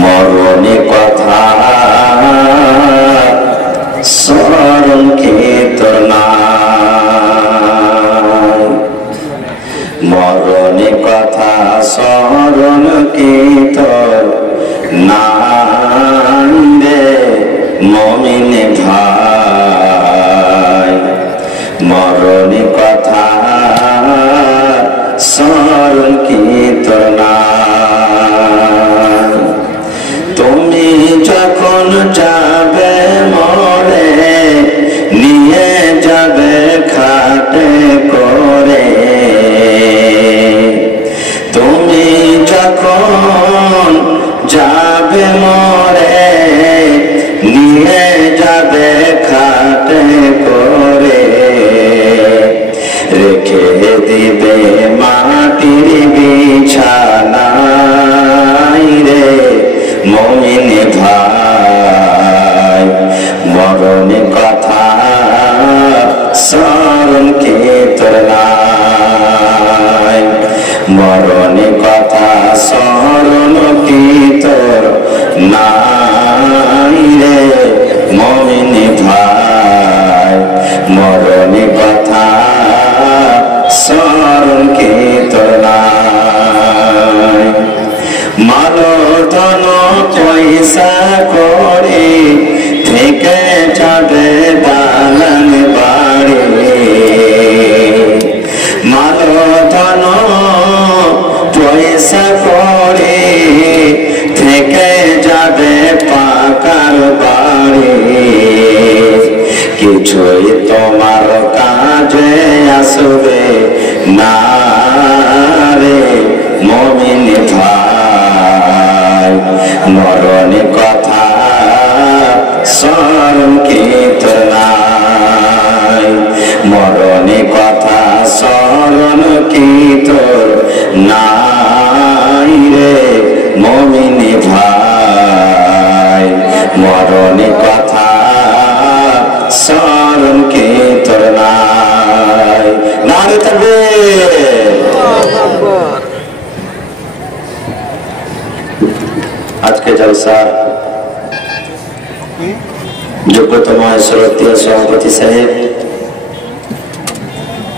মরণে কথা স্মরণ কে তোর নাই, মরণে কথা স্মরণ কে তোর নাই রে মুমিন ভাই। মরণে কথা স্মরণ কে তোর নাই। তুমি যখন যাবে মরে নিয়ে যাবে খাটে করে, তুমি যখন যাবে মরে নিয়ে যাবে খাটে করে, রেখে দিবে মাটির বিছানায় রে মুমিন ভাই। মরণে কথা স্মরণ কে তোর নাই, মরণে কথা স্মরণ কে তোর নাই রে মুমিন ভাই। মরণে কথা স্মরণ কে তোর নাই। মাল ধন পয়সা করে থেকে যাবে দালান বাড়ি, মাল ধন পয়সা করে থেকে যাবে পাকার বাড়ি, কিছুই তোমার কাজে আসবে না রে মুমিন ভাই। মরণে কথা স্মরণ কে তোর নাই, মরণে কথা স্মরণ কে তোর নাই রে মুমিন ভাই। মরণে কথা স্মরণ কে তোর নাই। নারে তাকবীর। আজকে জলসা যোগ্যতম শ্রদ্ধেয় সভাপতি সাহেব,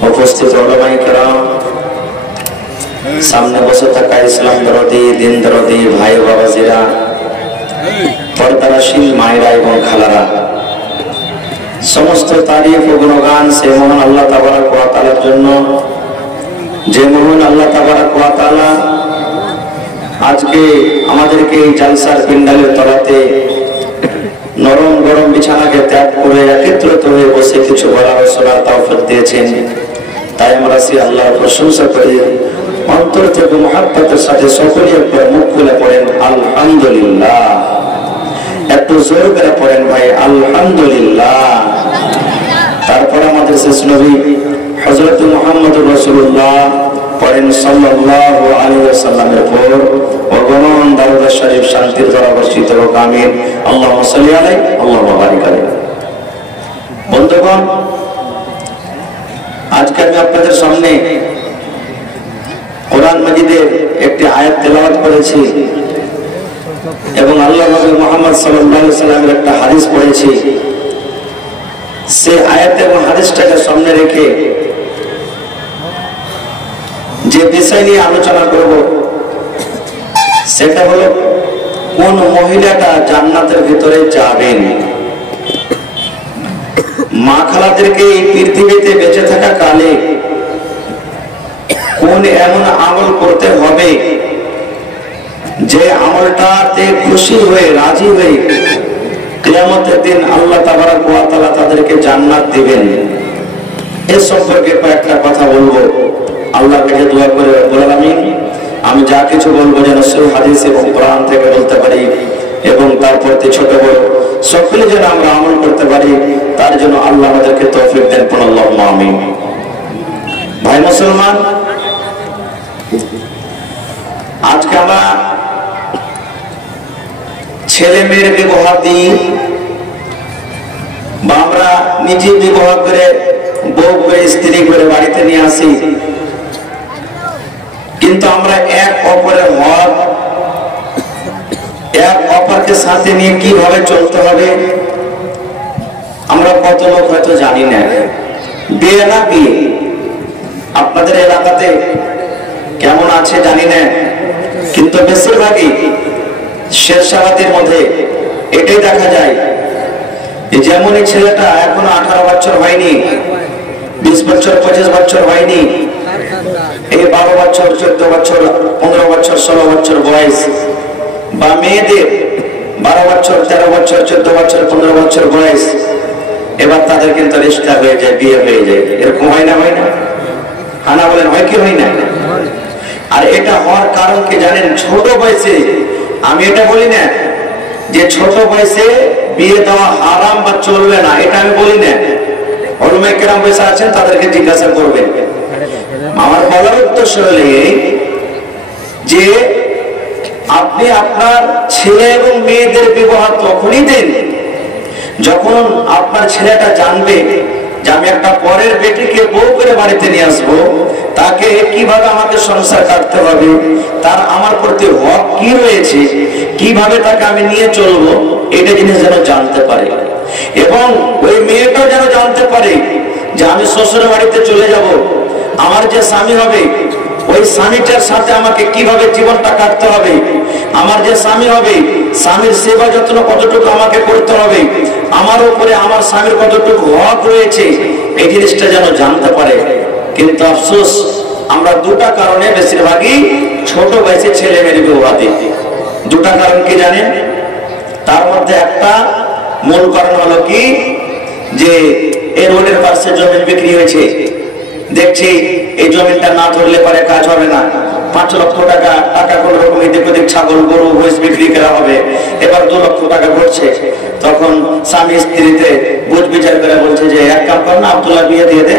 উপস্থিত ওলামায়ে কেরাম, সামনে বসে থাকা ইসলাম দরদি দিন দরদি ভাই বাবাজিরা, পর্দাশীল মায়েরা এবং খালারা, সমস্ত তারিফ ও গুণগান সে মহান আল্লাহ তাবারক ওয়া তাআলার জন্য, যে মহান আল্লাহ তাবারক ওয়া তাআলা আজকে আমাদেরকে এই জালসার পিন্ডালের তলাতে নরম গরম বিছানাকে ত্যাগ করে একত্রিত হয়ে বসে কিছু বলার ও শোনার তৌফিক দিয়েছেন। তাই আমরা সেই আল্লাহর প্রশংসা করি, অন্তর থেকে মুহাব্বতের সাথে সকলে একবার মুখ খুলে পড়েন আলহামদুলিল্লাহ। একটু জোর করে পড়েন ভাই আলহামদুলিল্লাহ। তারপর আমাদের শেষ নবী হযরত মুহাম্মদুর রাসূলুল্লাহ পড়েন সাল্লাল্লাহু আলাইহি ওয়াসাল্লামের পর অগণন দরুদ শরীফ শান্তির দ্বারা বর্ষিত হোক, আমিন। আল্লাহুম্মা সাল্লি আলাইহি আল্লাহুম্মা বারিক আলাইহি। বন্ধুগণ, আজকে আমি আপনাদের সামনে কোরআন মাজিদের একটি আয়াত তেলাওয়াত করেছি এবং আল্লাহর নবী মুহাম্মদ সাল্লাল্লাহু আলাইহি ওয়াসাল্লামের একটা হাদিস পড়েছি। সেই আয়াত এবং হাদিসটাকে সামনে রেখে যে বিষয় নিয়ে আলোচনা করব সেটা হলো কোন মহিলাটা জান্নাতের ভিতরে যাবেন। মা খালাদেরকে এই পৃথিবীতে বেঁচে থাকা কালে কোন এমন আমল করতে হবে যে আমলটাতে খুশি হয়ে রাজি হয়ে কিয়ামতের দিন আল্লাহ তাবারক ওয়া তাআলা তাদেরকে জান্নাত দিবেন। এ সম্পর্কে কয়েকটা কথা বলবো। আল্লাহর কাছে দোয়া করে রব্বুল আলামিন আমি যা কিছু বলবো যেন সহিহ হাদিস এবং কোরআন থেকে বলতে পারি এবং তার প্রতি ছোট বড় সকলে যেন আমরা আমল করতে পারি, তার জন্য আল্লাহ আমাদেরকে তৌফিক দেন। পড়ুন আল্লাহুম্মা আমিন। ভাই মুসলমান, আজকে আমরা ছেলে মেয়ের বিবাহ দিই বা আমরা নিজে বিবাহ করে বউ করে স্ত্রী করে বাড়িতে নিয়ে আসি, কিন্তু আমরা এক অপরের হক সাথে নিয়ে কিভাবে চলতে হবে আমরা কত লোক হয়তো জানি না। বিয়ে না বিয়ে আপনাদের এলাকাতে কেমন আছে জানি না, কিন্তু বেশিরভাগই শেরশাবাদের মধ্যে এটাই দেখা যায় যেমনই ছেলেটা এখনো 18 বছর হয়নি, 20 বছর 25 বছর হয়নি, এই 12 বছর 14 বছর 15 বছর 16 বছর বয়স, বা মেয়েদের 12 বছর 13 বছর 14 বছর 15 বছর বয়স, এবার তাদের কিন্তু রিশতা হয়ে যায়, বিয়ে হয়ে যায়। এরকম হয় না? হয় না? হানা বলেন হয় কি হয় না? আর এটা হওয়ার কারণ কি জানেন? ছোট বয়সে, আমি এটা বলি না যে ছোট বয়সে বিয়ে দেওয়া হারাম বা চলবে না, এটা আমি বলি না। ওলামায়ে কেরাম বসে আছেন, তাদেরকে জিজ্ঞাসা করবেন। আমার বলার উদ্দেশ্য হলো যে আপনি আপনার ছেলে এবং মেয়েদের বিবাহ তখনই দেন যখন আপনার ছেলেটা জানবে যে আমি একটা পরের বেটিকে বউ করে বাড়িতে নিয়ে আসবো, তাকে কিভাবে আমাকে সংসার কাটতে হবে, তার আমার প্রতি হক কি রয়েছে, কিভাবে তাকে আমি নিয়ে চলবো, এটা জিনিস যেন জানতে পারে। এবং ওই মেয়েটাও যেন জানতে পারে যে আমি শ্বশুর বাড়িতে চলে যাব, আমার যে স্বামী হবে ওই স্বামীটার সাথে আমাকে কিভাবে জীবনটা কাটতে হবে, আমার যে স্বামী হবে স্বামীর সেবা যত্ন কতটুকু আমাকে করতে হবে, আমার উপরে আমার স্বামীর কতটুকু হক রয়েছে, এই জিনিসটা যেন জানতে পারে। কিন্তু আফসোস আমরা দুটা কারণে বেশিরভাগই ছোট বয়সে ছেলে মেয়ের বিবাহ দিই। দুটা কারণ কি জানেন? তার মধ্যে একটা মূল কারণ হলো কি, যে এই রোডের পাশে জমি বিক্রি হয়েছে, দেখছি এই জমিটা না ধরলে পরে কাজ হবে না, 5 লক্ষ টাকা কোন রকম এদিক ওদিক ছাগল গরু ভৈঁস বিক্রি করা হবে, এবার 2 লক্ষ টাকা ঘটছে। তখন স্বামী স্ত্রীতে বুঝ বিচার করে বলছে যে এক কাম কর না, আব্দুল্লাহ বিয়ে দিয়ে দে,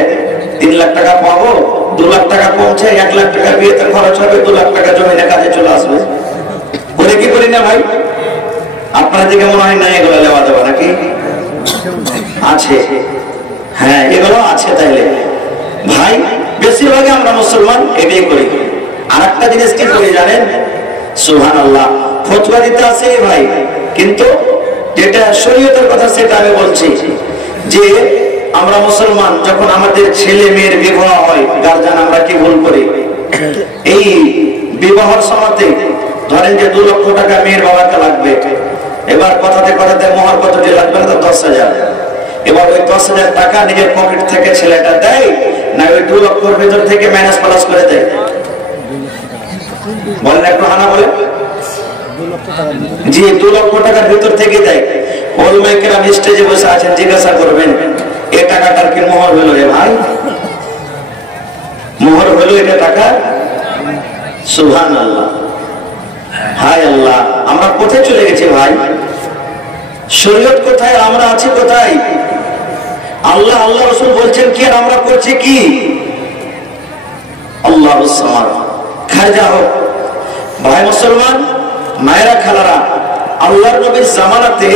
3 লাখ টাকা পাবো, 2 লাখ টাকা পৌঁছে 1 লাখ টাকা বিয়েতে খরচ হবে, 2 লাখ টাকা জমিনে কাজে চলে আসবে। করে কি করি না ভাই? আপনার দিকে মনে হয় না এগুলো লেওয়া দেওয়া নাকি আছে? হ্যাঁ, এগুলো আছে। তাইলে ভাই বেশিরভাগই আমরা মুসলমান এটাই করি। আর একটা জিনিস কি করি জানেন? সুবহানাল্লাহ, ফতোয়া দিতে আসে ভাই, কিন্তু যেটা শরীয়তের কথা সেটা আমি বলছি যে আমরা মুসলমান যখন আমাদের ছেলে মেয়ের বিবাহ হয়, গার্জিয়ান আমরা কি ভুল করি? এই বিবাহের সময়তে ধরেন যে 2 লক্ষ টাকা মেয়ের বাবাকে লাগবে, এবার কথাতে কথাতে মোহর কতটি লাগবে না, তো 10,000। এবার ওই 10,000 টাকা নিজের পকেট থেকে ছেলেটা দেয় না ওই 2 লক্ষর ভেতর থেকে মাইনাস প্লাস করে দেয়? বলেন একটু, হানা বলে। জি, 2 লক্ষ টাকার ভিতর থেকে দেয়। ওলামায়ে কেরাম স্টেজে বসে আছেন, জিজ্ঞাসা করবেন এই টাকাটার কি মোহর হলো রে ভাই? মোহর হলো এটা টাকা? সুবহানাল্লাহ, হায় আল্লাহ, আমরা কোথায় চলে গেছি ভাই? শরীয়ত কোথায়, আমরা আছি কোথায়? আল্লাহ আল্লাহ রাসূল বলছেন কি, আর আমরা করছি কি? আল্লাহুস সামাদ। খাজা হোক ভাই মুসলমান, মায়েরা খালারা, আল্লাহর নবীর জামানাতে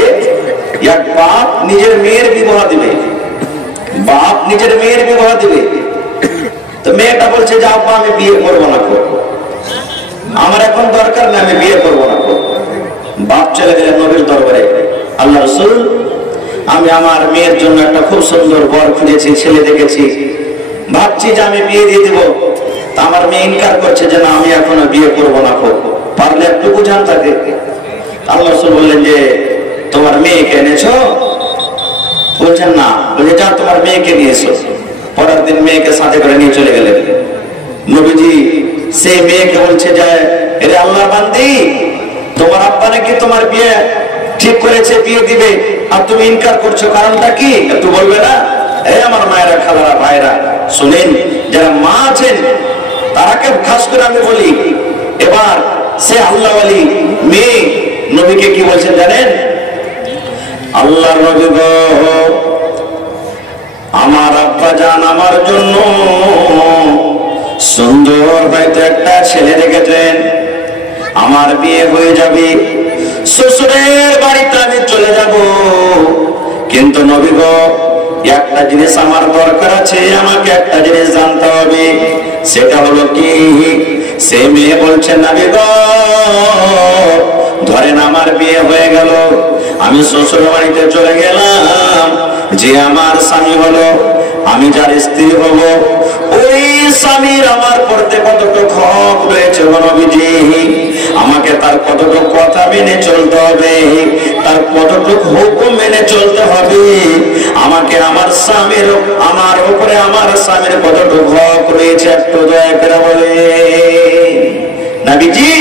এক বাপ নিজের মেয়ের বিবাহ দিবে, বাপ নিজের মেয়ের বিবাহ দিবে, তো মেয়েটা বলছে যে আব্বা আমি বিয়ে করবো না, আমার এখন দরকার না, আমি বিয়ে করবো না। বাপ চলে গেলেন নবীর দরবারে, আল্লাহ রাসূল আমি আমার মেয়ের জন্য একটা খুব সুন্দর বর খুঁজেছি, ছেলে দেখেছি, ভাবছি যে আমি বিয়ে দিয়ে দিব। তা আমার মেয়ে ইনকার করছে যে না, আমি এখনো বিয়ে করবো না, পারলে একটু বুঝান তাকে। আল্লাহ রাসূল বললেন যে তোমার মেয়েকে এনেছো? বলছেন না। বলে যা তোমার মেয়েকে নিয়ে এসো। পরের দিন মেয়েকে সাথে করে নিয়ে চলে গেলেন। নবীজি সেই মেয়েকে বলছে যে এরে আল্লাহর বান্দি, তোমার আব্বা নাকি তোমার বিয়ে ঠিক করেছে, বিয়ে দিবে, আর তুমি ইনকার করছো, কারণটা কি একটু বলবে না? এই আমার মায়েরা খালারা ভাইরা শুনেন, যারা মা আছেন তারাকে খাস করে আমি বলি। এবার সে আল্লাহ ওয়ালি মেয়ে নবীকে কি বলছেন জানেন? আল্লাহর নবী গো, আমার আব্বা জান আমার জন্য সুন্দর হয়তো একটা ছেলে রেখেছেন, আমার বিয়ে হয়ে যাবে, শ্বশুরের বাড়িতে আমি চলে যাব, কিন্তু নবী গো একটা জিনিস আমার দরকার আছে, আমাকে একটা জিনিস জানতে হবে, সেটা হলো কি? সে মেয়ে বলছে নবী গো ধরেন আমার বিয়ে হয়ে গেল, আমি শ্বশুর বাড়িতে চলে গেলাম, যে আমার স্বামী হলো, আমি যার স্ত্রী হব, ওই স্বামীর আমার পড়তে কতটুকু হক রয়েছে নবীজি, আমাকে তার কতটুকু কথা মেনে চলতে হবে, তার কতটুকু হুকুম মেনে চলতে হবে, আমাকে আমার স্বামীর, আমার উপরে আমার স্বামীর কতটুকু হক রয়েছে একটু দয়া করে বলে। নবীজি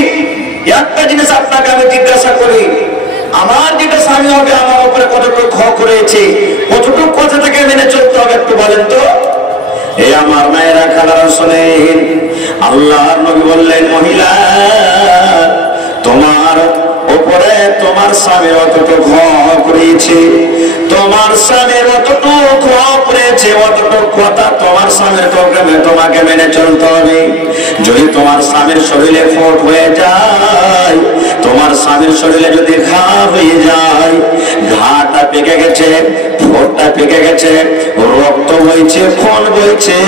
একটা জিনিস আপনাকে আমি জিজ্ঞাসা করি, আমার যেটা স্বামী হবে আমার উপরে কতটুকু হক রয়েছে, কতটুকু কথা থেকে মেনে চলতে হবে একটু বলেন তো। এই আমার মায়েরা খালারা শোনেন, আল্লাহর নবী বললেন, মহিলা তোমার উপরে তোমার স্বামীর অতটুকু হক রয়েছে, তোমার স্বামীর অতটুকু হক রয়েছে, অতটুকু কথা তোমার স্বামীর তোমাকে মেনে চলতে হবে। যদি তোমার স্বামীর শরীরে ফোট হয়ে যায়, তোমার স্বামীর শরীরে যদি ঘা হয়ে যায়, ঘাটা পেকে গেছে, ফোটটা পেকে গেছে, রক্ত বইছে, খুন বইছে,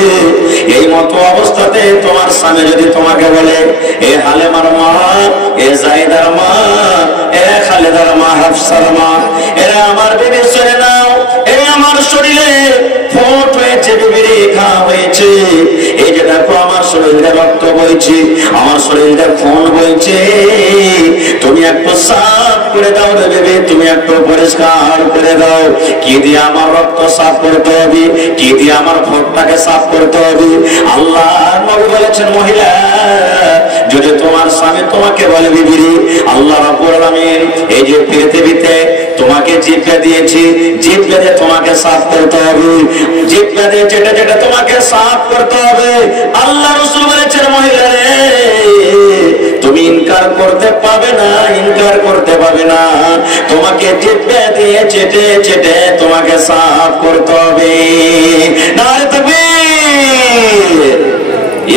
এই মতো অবস্থাতে তোমার স্বামী যদি তোমাকে বলে, এ হালেমার মা, এ জাইদার মা, এ খালেদার মা, হাফসার মা, এরা আমার বিবি শুনে নাও, এই আমার শরীরে ফোট হয়েছে, বিবিরে ঘা হয়েছে, এই যে দেখো আমার শরীরে রক্ত বইছে, আমার শরীরে খুন বইছে, তুমি একটু সাফ করে দাও রে বেবি, তুমি একটু পরিষ্কার করে দাও। কি দিয়ে আমার রক্ত সাফ করতে হবে, কি দিয়ে আমার ফোটটাকে সাফ করতে হবে? আল্লাহ নবী বলেছেন, মহিলা যদি তোমার স্বামী তোমাকে বলে, বিবিরে আল্লাহ রাব্বুল আলামিন এই যে পৃথিবীতে তোমাকে জিভে দিয়েছি, জিভে দিয়ে তোমাকে সাফ করতে হবে, জিভে দিয়ে যেটা যেটা তোমাকে সাফ করতে হবে। আল্লাহ রাসূল বলেছেন, মহিলা রে তুমি ইনকার করতে পাবে না, ইনকার করতে পাবে না, তোমাকে জিভে দিয়ে চেটে চেটে তোমাকে সাফ করতে হবে। নারে তাকবীর!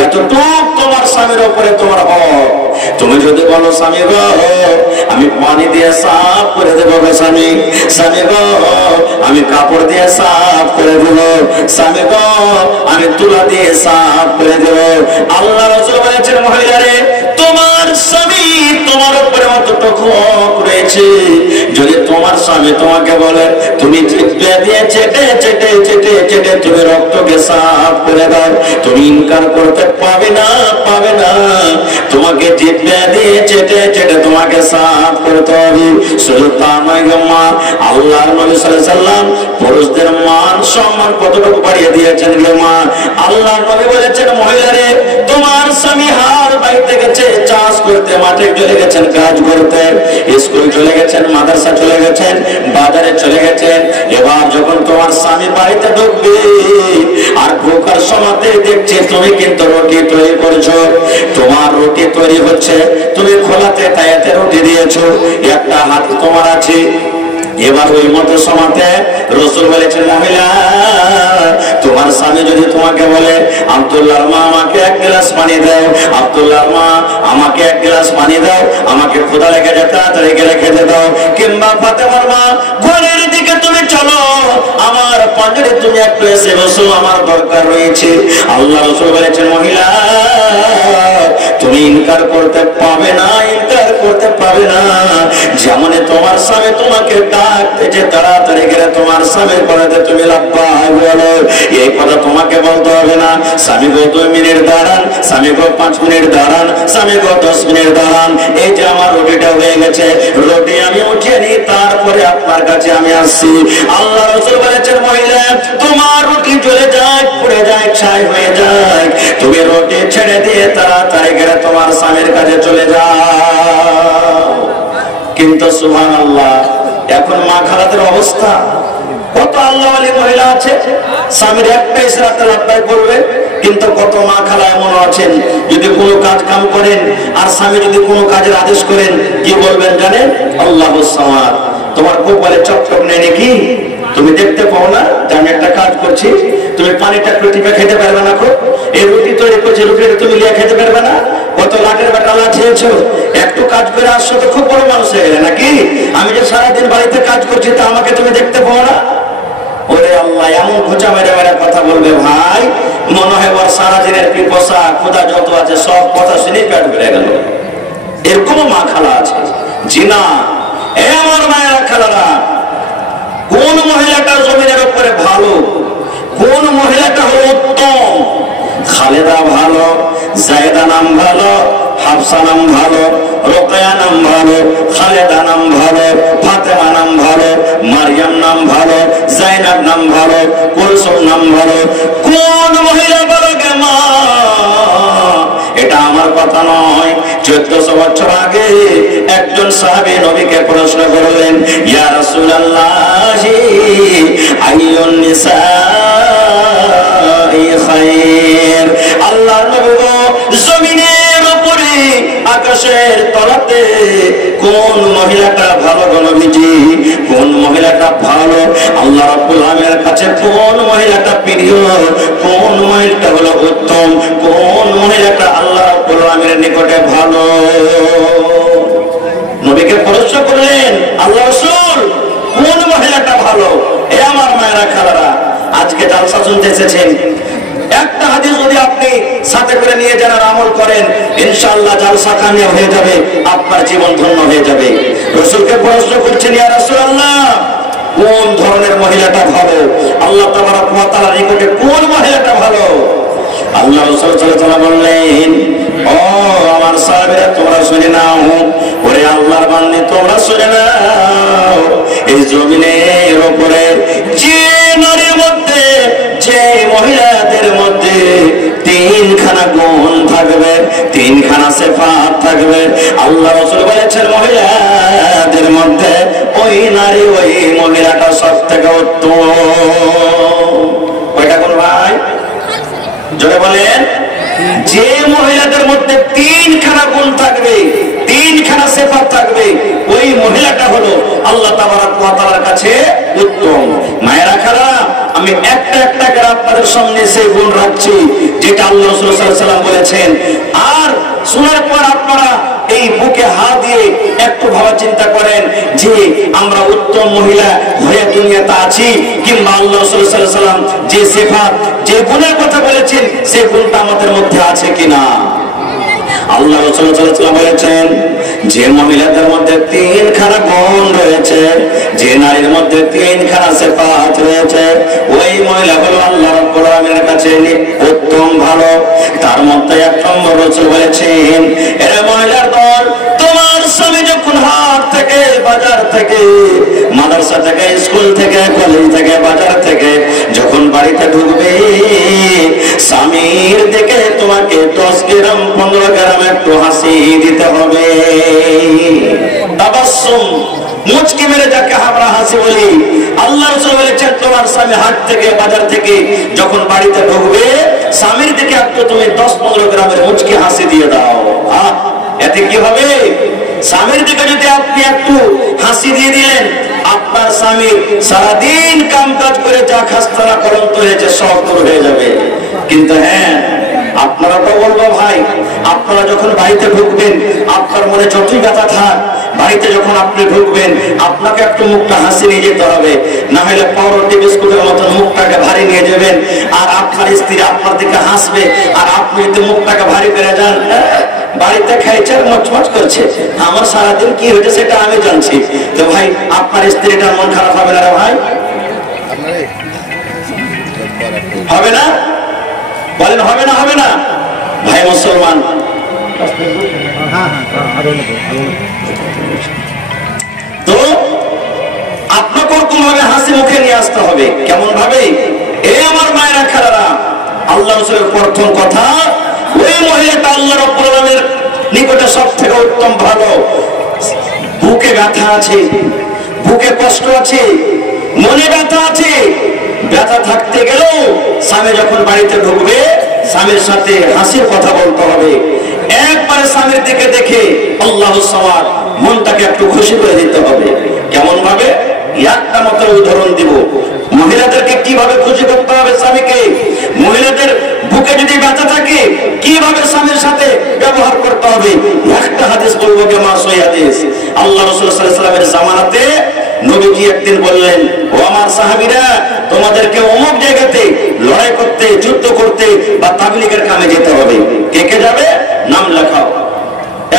এতটুকু তোমার স্বামীর উপরে তোমার হক। তুমি যদি বলো, স্বামী গো আমি পানি দিয়ে সাফ করে দেবো গো, স্বামী, স্বামী গো আমি কাপড় দিয়ে সাফ করে দেবো, স্বামী গো আমি তুলা দিয়ে সাফ করে দেবো, আল্লাহ রাসূল বলেছেন, মহিলারে তোমার স্বামী তোমার উপরে অতটুকু হক রয়েছে, যদি তোমার স্বামী তোমাকে বলে তুমি জিভে দিয়ে চেটে চেটে চেটে চেটে তুমি রক্তকে সাফ করে দাও, তুমি ইনকার করতে পাবে না, পাবে না, তোমাকে জিভে দিয়ে চেটে চেটে তোমাকে সাফ করতে হবে। শুধু তা নয় গো মা, আল্লাহর নবী সাল্লাল্লাহু আলাইহি সাল্লাম পুরুষদের মান সম্মান কতটুকু বাড়িয়ে দিয়েছেন গো মা। আল্লাহর নবী বলেছেন, মহিলারে তোমার স্বামী হার বাইতে গেছে চাষ করতে, মাঠে চলে গেছেন কাজ করতে, স্কুল চলে গেছেন, মাদ্রাসা চলে গেছেন, বাজারে চলে গেছেন, এবার যখন তোমার স্বামী বাড়িতে ঢুকবে আর ঢোকার সময়তে দেখছে তুমি কিন্তু রুটি তৈরি করছো, তোমার রুটি তৈরি হচ্ছে, তুমি খোলাতে তাইতে রুটি দিয়েছো, একটা হাত তোমার আছে, এবার ওই মতো সময়তে রাসূল বলেছেন, মহিলা তোমার স্বামী যদি তোমাকে বলে, আব্দুল্লাহর মা আমাকে এক গ্লাস পানি দাও, আব্দুল্লাহর মা আমাকে এক গ্লাস পানি দাও, আমাকে ক্ষুধা লেগেছে তাড়াতাড়ি গেলে খেতে দাও, কিংবা ফাতেমার মা ঘরের দিকে তুমি চলো, আমার পাঞ্জরে তুমি একটু এসে বসো, আমার দরকার রয়েছে, আল্লাহ রাসূল বলেছেন, মহিলা তুমি ইনকার করতে পাবে না, ইনকার করতে পাবে না, যেমন তোমার স্বামী তোমাকে ডাকতে যে তাড়াতাড়ি গেলে তোমার স্বামীর পরেতে তুমি লাফাই বলো, এই কথা তোমাকে বলতে হবে না, স্বামী গো 2 মিনিট দাঁড়ান, স্বামী গো 5 মিনিট দাঁড়ান, স্বামী গো 10 মিনিট দাঁড়ান, এই যে আমার রুটিটা হয়ে গেছে, রুটি আমি উঠিয়ে নিই, তারপরে আপনার কাছে আমি আসছি। আল্লাহ রাসূল বলেছেন, মহিলা তোমার রুটি জ্বলে যায়, পুড়ে যায়, ছাই হয়ে যায়, তুমি রুটি ছেড়ে দিয়ে তাড়াতাড়ি গেলে তোমার স্বামীর কাছে চলে যাও। কিন্তু সুবহানাল্লাহ, এখন মা খালাদের অবস্থা কত আল্লাহওয়ালি মহিলা আছে, স্বামীর একটা ইশারাতে লাফাই করবে, কিন্তু কত মা খালা এমন আছেন যদি কোনো কাজ কাম করেন আর স্বামী যদি কোনো কাজের আদেশ করেন, কি বলবেন জানেন? আল্লাহুস সামাদ। তোমার খুব বলে চকচক নেই নাকি, তুমি দেখতে পাও না যে আমি একটা কাজ করছি, তুমি পানিটা একটু টিপে খেতে পারবে না, খুব এই রুটি তৈরি করছে, রুটিটা তুমি লিয়ে খেতে পারবে না, কত লাটের বেটা লাঠিয়েছো, একটু কাজ করে আসছো তো খুব বড় মানুষ হয়ে গেলে নাকি, আমি যে সারাদিন বাড়িতে কাজ করছি তা আমাকে তুমি দেখতে পাও না? ওরে আল্লাহ, এমন খোঁচা মেরে মেরে কথা বলবে ভাই, মনে হয় ওর সারা দিনের পিপাসা ক্ষুধা যত আছে সব কথা শুনে পেট ভরে গেল। এরকমও মা খালা আছে জিনা। এ আমার মায়েরা খালারা, কোন মহিলাটা জমিনের উপরে ভালো, কোন মহিলাটা হলো উত্তম? খালেদা ভালো, জায়দা নাম ভালো, হাফসা নাম ভালো, রোকেয়া নাম ভালো, খালেদা নাম ভালো, ফাতেমা নাম ভালো, মারিয়াম নাম ভালো, জাইনাব নাম ভালো, কুলসুম নাম ভালো। কোন মহিলা ভালো গে মা? এটা আমার কথা নয়। 1400 বছর আগে একজন সাহাবী নবীকে প্রশ্ন করলেন, ইয়া রাসূলুল্লাহ আইয়ুন নিসাই খায়র। আল্লাহর নবী গো, জমিনের উপরে আকাশের তলাতে কোন মহিলাটা ভালো গো নবীজি? কোন মহিলাটা ভালো? আল্লাহ রাব্বুল আলামিনের কাছে কোন মহিলাটা প্রিয়, কোন মহিলাটা হলো উত্তম, কোন মহিলাটা আল্লাহ রাব্বুল আলামিনের নিকটে ভালো? নবীকে প্রশ্ন করলেন আল্লাহ রাসূল, কোন মহিলাটা ভালো? এ আমার মায়েরা খালারা, আজকে জালসা শুনতে এসেছেন, একটা হাদিস যদি আপনি সাথে করে নিয়ে যান আর আমল করেন, ইনশাআল্লাহ জালসা কামিয়াব হয়ে যাবে, আপনার জীবন ধন্য হয়ে যাবে। রাসূলকে প্রশ্ন করছেন, ইয়া রাসূলুল্লাহ কোন ধরনের মহিলাটা ভালো? আল্লাহ তাবারক ওয়া তাআলার নিকটে কোন মহিলাটা ভালো? আল্লাহ রাসূল সাল্লাল্লাহু আলাইহি ওয়াসাল্লাম বললেন, ও আমার সাহাবীরা তোমরা শুনে নাও, ওরে আল্লাহর বান্দা তোমরা শুনে নাও, এই জমিনের উপরে যে নারীর মধ্যে, যে মহিলাদের মধ্যে তিনখানা গুণ থাকবে, তিনখানা সিফাত থাকবে, আল্লাহ রাসূল বলেছেন মহিলাদের মধ্যে ওই নারী, ওই মহিলাটা সবথেকে উত্তম। ওইটা কোন ভাই? জোরে বলেন। যে মহিলাদের মধ্যে তিনখানা গুণ থাকবে, তিনখানা সিফাত থাকবে, ওই মহিলাটা হলো আল্লাহ তাবারক ওয়া তাআলার কাছে উত্তম। মায়েরা খালা, আমি একটা একটা করে আপনাদের সামনে সেই গুণ রাখছি যেটা আল্লাহ রাসূল সাল্লাল্লাহু আলাইহি ওয়াসাল্লাম বলেছেন। আর শোনার পর আপনারা এই বুকে হাত দিয়ে একটু ভাবা চিন্তা করেন যে আমরা উত্তম মহিলা হয়ে দুনিয়াতে আছি, কিংবা আল্লাহ রাসূল সাল্লাল্লাহু আলাইহি ওয়াসাল্লাম যে সিফাত, যে গুণের কথা বলেছেন, সেই গুণটা আমাদের মধ্যে আছে কিনা। আল্লাহ রাসূল সাল্লাল্লাহু আলাইহি ওয়াসাল্লাম বলেছেন, যে মহিলাদের মধ্যে তিনখানা গুণ রয়েছে, যে নারীর মধ্যে তিনখানা সিফাত রয়েছে, ওই মহিলা হলো আল্লাহ রাব্বুল আলামিনের কাছে উত্তম ভালো। তার মধ্যে এক নম্বর রাসূল বলেছেন, এরা মহিলার দল, তোমার স্বামী যখন হাট থেকে, বাজার থেকে, মাদ্রাসা থেকে, স্কুল থেকে, কলেজ থেকে, বাজার থেকে যখন বাড়িতে ঢুকবে, স্বামীর দিকে তোমাকে 10 গ্রাম 15 গ্রাম একটু হাসি দিতে হবে। তাবাসসুম, মুচকি মেরে যাকে আমরা হাসি বলি। আল্লাহ রাসূল বলেছেন, তোমার স্বামী হাট থেকে, বাজার থেকে যখন বাড়িতে ঢুকবে, স্বামীর দিকে একটু তুমি 10-15 গ্রামের মুচকি হাসি দিয়ে দাও। এতে কি হবে? স্বামীর দিকে যদি আপনি একটু হাসি দিয়ে দিলেন, আপনার স্বামী সারাদিন কাম কাজ করে যা খাস্তানা করন্ত হয়েছে সব দূর হয়ে যাবে। কিন্তু হ্যাঁ, আপনারা তো বলবো ভাই, আপনারা যখন বাড়িতে ঢুকবেন, আপনার মনে যতই ব্যথা থাক, বাড়িতে যখন আপনি ঢুকবেন, আপনাকে একটু মুখটা হাসি নিয়ে যেতে হবে, না হলে পাউরুটি বিস্কুটের মতন মুখটাকে ভারী নিয়ে যাবেন, আর আপনার স্ত্রী আপনার দিকে হাসবে, আর আপনি যদি মুখটাকে ভারী করে যান, বাড়িতে খাইছে মচমচ করছে, আমার সারাদিন কি হয়েছে সেটা আমি জানছি, তো ভাই আপনার স্ত্রীটার মন খারাপ হবে না রে ভাই? হবে না? বলেন হবে না? হবে না ভাই মুসলমান? তো আপনাকে ওরকম ভাবে হাসি মুখে নিয়ে আসতে হবে। কেমন ভাবে? এই আমার মায়েরা খালারা, আল্লাহ রাসূলের প্রথম কথা, ওই মহিলাটা আল্লাহ রাব্বুল আলামিনের নিকটে সবথেকে উত্তম ভালো। বুকে ব্যথা আছে, বুকে কষ্ট আছে, মনে ব্যথা আছে, ব্যথা থাকতে গেলেও স্বামী যখন বাড়িতে ঢুকবে, স্বামীর সাথে হাসির কথা বলতে হবে। একবারে স্বামীর দিকে দেখে আল্লাহুস সামাদ, মনটাকে একটু খুশি করে দিতে হবে। কেমন ভাবে? একটা মাত্র উদাহরণ দিব। মহিলাদেরকে কিভাবে খুশি করতে হবে স্বামীকে, মহিলাদের বুকে যদি ব্যথা থাকে কিভাবে স্বামীর সাথে ব্যবহার করতে হবে, একটা হাদিস বলবো, কেমন সই হাদিস। আল্লাহ রাসূল সাল্লাল্লাহু আলাইহি ওয়াসাল্লামের জামানাতে নবীজি একদিন বললেন, ও আমার সাহাবীরা, তোমাদেরকে অমুক জায়গাতে লড়াই করতে, যুদ্ধ করতে বা তাবলীগের কামে যেতে হবে। কে কে যাবে? নাম লেখাও।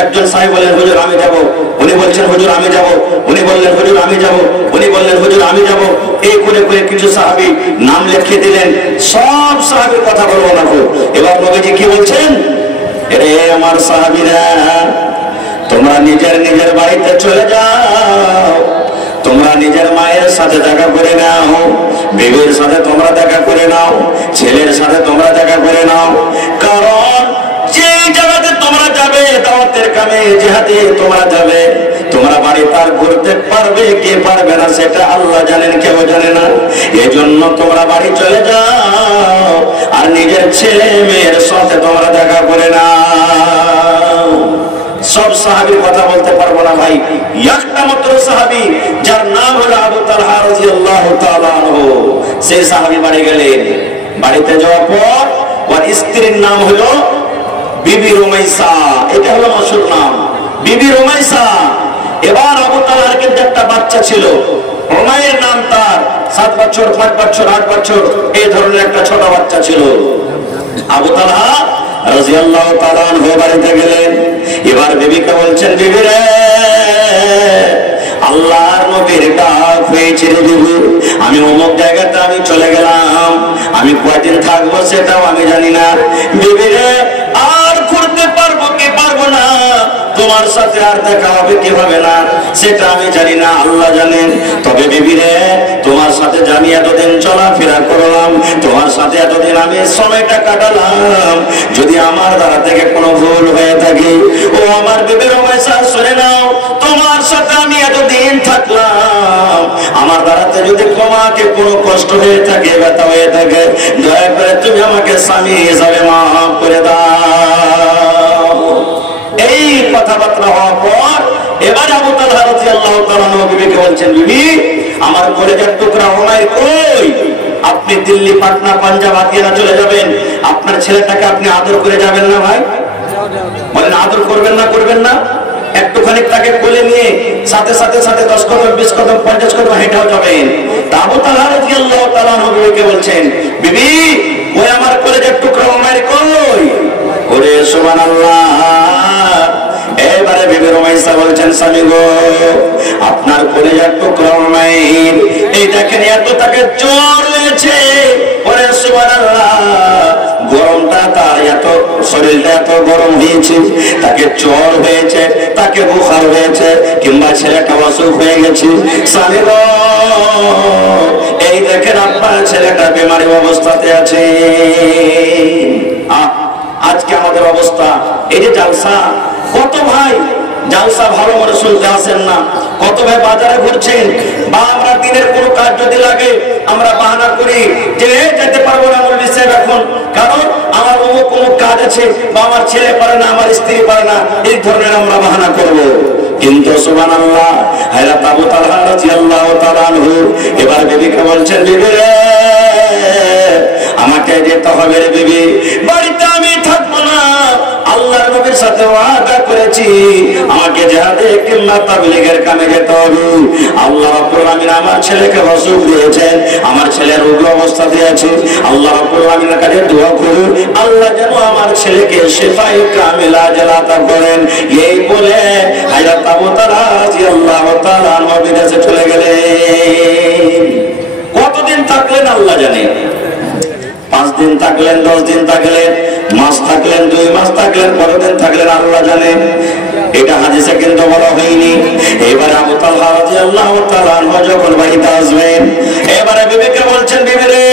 একজন সাহেব বললেন হুজুর আমি যাব, উনি বলছেন হুজুর আমি যাব, উনি বললেন হুজুর আমি যাব, উনি বললেন হুজুর আমি যাব। এই করে করে কিছু সাহাবী নাম লিখে দিলেন। সব সাহাবীর কথা বলবো না। এবার নবীজি কি বলছেন, এরে আমার সাহাবীরা, তোমরা নিজের নিজের বাড়িতে চলে যাও, তোমরা নিজের মায়ের সাথে দেখা করে নাও, বিবির সাথে তোমরা দেখা করে নাও, ছেলের সাথে তোমরা দেখা করে নাও। কারণ যে জায়গাতে তোমরা যাবে, দাওয়াতের কামে জিহাদে তোমরা যাবে, তোমরা বাড়ি তার ঘুরতে পারবে কে পারবে না সেটা আল্লাহ জানেন, কেউ জানে না। এজন্য তোমরা বাড়ি চলে যাও আর নিজের ছেলে মেয়ের সাথে তোমরা দেখা করে নাও। সব সাহাবীর কথা বলতে পারবো না ভাই, একটা মাত্র সাহাবী যার নাম হলো আবু তালহা রাদিয়াল্লাহু তাআলা আনহু, সেই সাহাবী বাড়ি গেলেন। বাড়িতে যাওয়ার পর ওর স্ত্রীর নাম হলো বিবি রুমাইসা, এটা হলো মশহুর নাম বিবি রুমাইসা। এবার আবু তালহার কিন্তু একটা বাচ্চা ছিল, রুমাইয়ের নাম, তার 7 বছর 5 বছর 8 বছর এই ধরনের একটা ছোট বাচ্চা ছিল। আবু তালহা রাদিয়াল্লাহু তাআলা আনহু বাড়িতে গেলেন। এবার বিবিকে বলছেন, বিবি রে, আল্লাহর নবীর ডাক হয়েছে রে বিবি, আমি অমুক জায়গাতে আমি চলে গেলাম, আমি কয়দিন থাকবো সেটাও আমি জানি না। বিবি রে, আর ঘুরতে পারবো কি পারবো না, তোমার সাথে আর দেখা হবে কি হবে না সেটা আমি জানি না, আল্লাহ জানেন। তবে বিবি রে, তোমার সাথে আমি এতদিন চলাফেরা করলাম, তোমার সাথে এতদিন আমি সময়টা কাটালাম, যদি আমার দ্বারা থেকে কোনো ভুল হয়ে থাকে, ও আমার বিবি রুমাইসা শুনে নাও, তোমার সাথে আমি এতদিন থাকলাম, আমার দ্বারাতে যদি তোমাকে কোনো কষ্ট হয়ে থাকে, ব্যথা হয়ে থাকে, দয়া করে তুমি আমাকে স্বামী হিসাবে মাফ করে দাও। এই কথাবার্তা হওয়ার পর এবার আবু তালহা রাদিয়াল্লাহু তাআলা বিবিকে বলছেন, বিবি আমার কলেজের টুকরা রুমাইর কই? আপনি দিল্লি, পাটনা, পাঞ্জাব, হাতিয়ানা চলে যাবেন, আপনার ছেলেটাকে আপনি আদর করে যাবেন না ভাই? বলেন আদর করবেন না, করবেন না? একটুখানি তাকে কোলে নিয়ে সাথে সাথে 10 কদম 20 কদম 50 কদম হেঁটেও যাবেন। আবু তালহা রাদিয়াল্লাহু তাআলা বিবিকে বলছেন, বিবি ওই আমার কলেজের টুকরা রুমাইর কই? ওরে সুবহানাল্লাহ। এবারে বিবি রুমাইসা বলছেন, স্বামী গো, আপনার কলেজের টুকরা রুমাইর, এই দেখেন এত তাকে জ্বর হয়েছে। ওরে সুবহানাল্লাহ, গরমটা তার এত, শরীরটা এত গরম হয়েছে, তাকে জ্বর হয়েছে, তাকে বুখার হয়েছে, কিংবা ছেলেটা অসুখ হয়ে গেছে। স্বামী গো, এই দেখেন আপনার ছেলেটা বেমারি অবস্থাতে আছে। আজকে আমাদের অবস্থা, এই যে জালসা, কত ভাই জালসা ভালো মনে শুনতে আসেন না, কত ভাই বাজারে ঘুরছেন, বা আমরা দিনের কোনো কাজ যদি লাগে আমরা বাহানা করি যে যেতে পারবো না মৌলভী সাহেব এখন, কারণ আমার অমুক অমুক কাজ আছে, বা আমার ছেলে পারে না, আমার স্ত্রী পারে না, এই ধরনের আমরা বাহানা করবো। কিন্তু সুবহানাল্লাহ, হযরত আবু তালহা রাদিয়াল্লাহু তাআলা আনহু এবার বিবিকে বলছেন, বিবি রে, আমাকে যেতে হবে রে বিবি, বাড়িতে আমি থাকবো না, আল্লাহর নবীর সাথে ওয়াদা করেছি, আমাকে জিহাদে কিংবা তাবলীগের কামে যেতে হবে। আল্লাহ রাব্বুল আমিন আমার ছেলেকে অসুখ দিয়েছেন, আমার ছেলের রোগী অবস্থাতে আছে, আল্লাহ রাব্বুল আমিনের কাছে দোয়া করুন, আল্লাহ যেন আমার ছেলেকে শিফায়ে কামিলা আতা করেন। এই বলে হযরত আবু তালহা রাদিয়াল্লাহু তাআলা আনহু বিদেশে চলে গেলেন। কতদিন থাকলেন আল্লাহ জানে, 5 দিন থাকলেন, 10 দিন থাকলেন, মাস থাকলেন, 2 মাস থাকলেন, কতদিন থাকলেন আল্লাহ জানেন, এটা হাদিসে কিন্তু বলা হয়নি। এবারে আবু তালহা রাদিয়াল্লাহু তাআলা আনহু যখন বাড়িতে আসবেন, এবারে বিবিকে বলছেন, বিবি রে,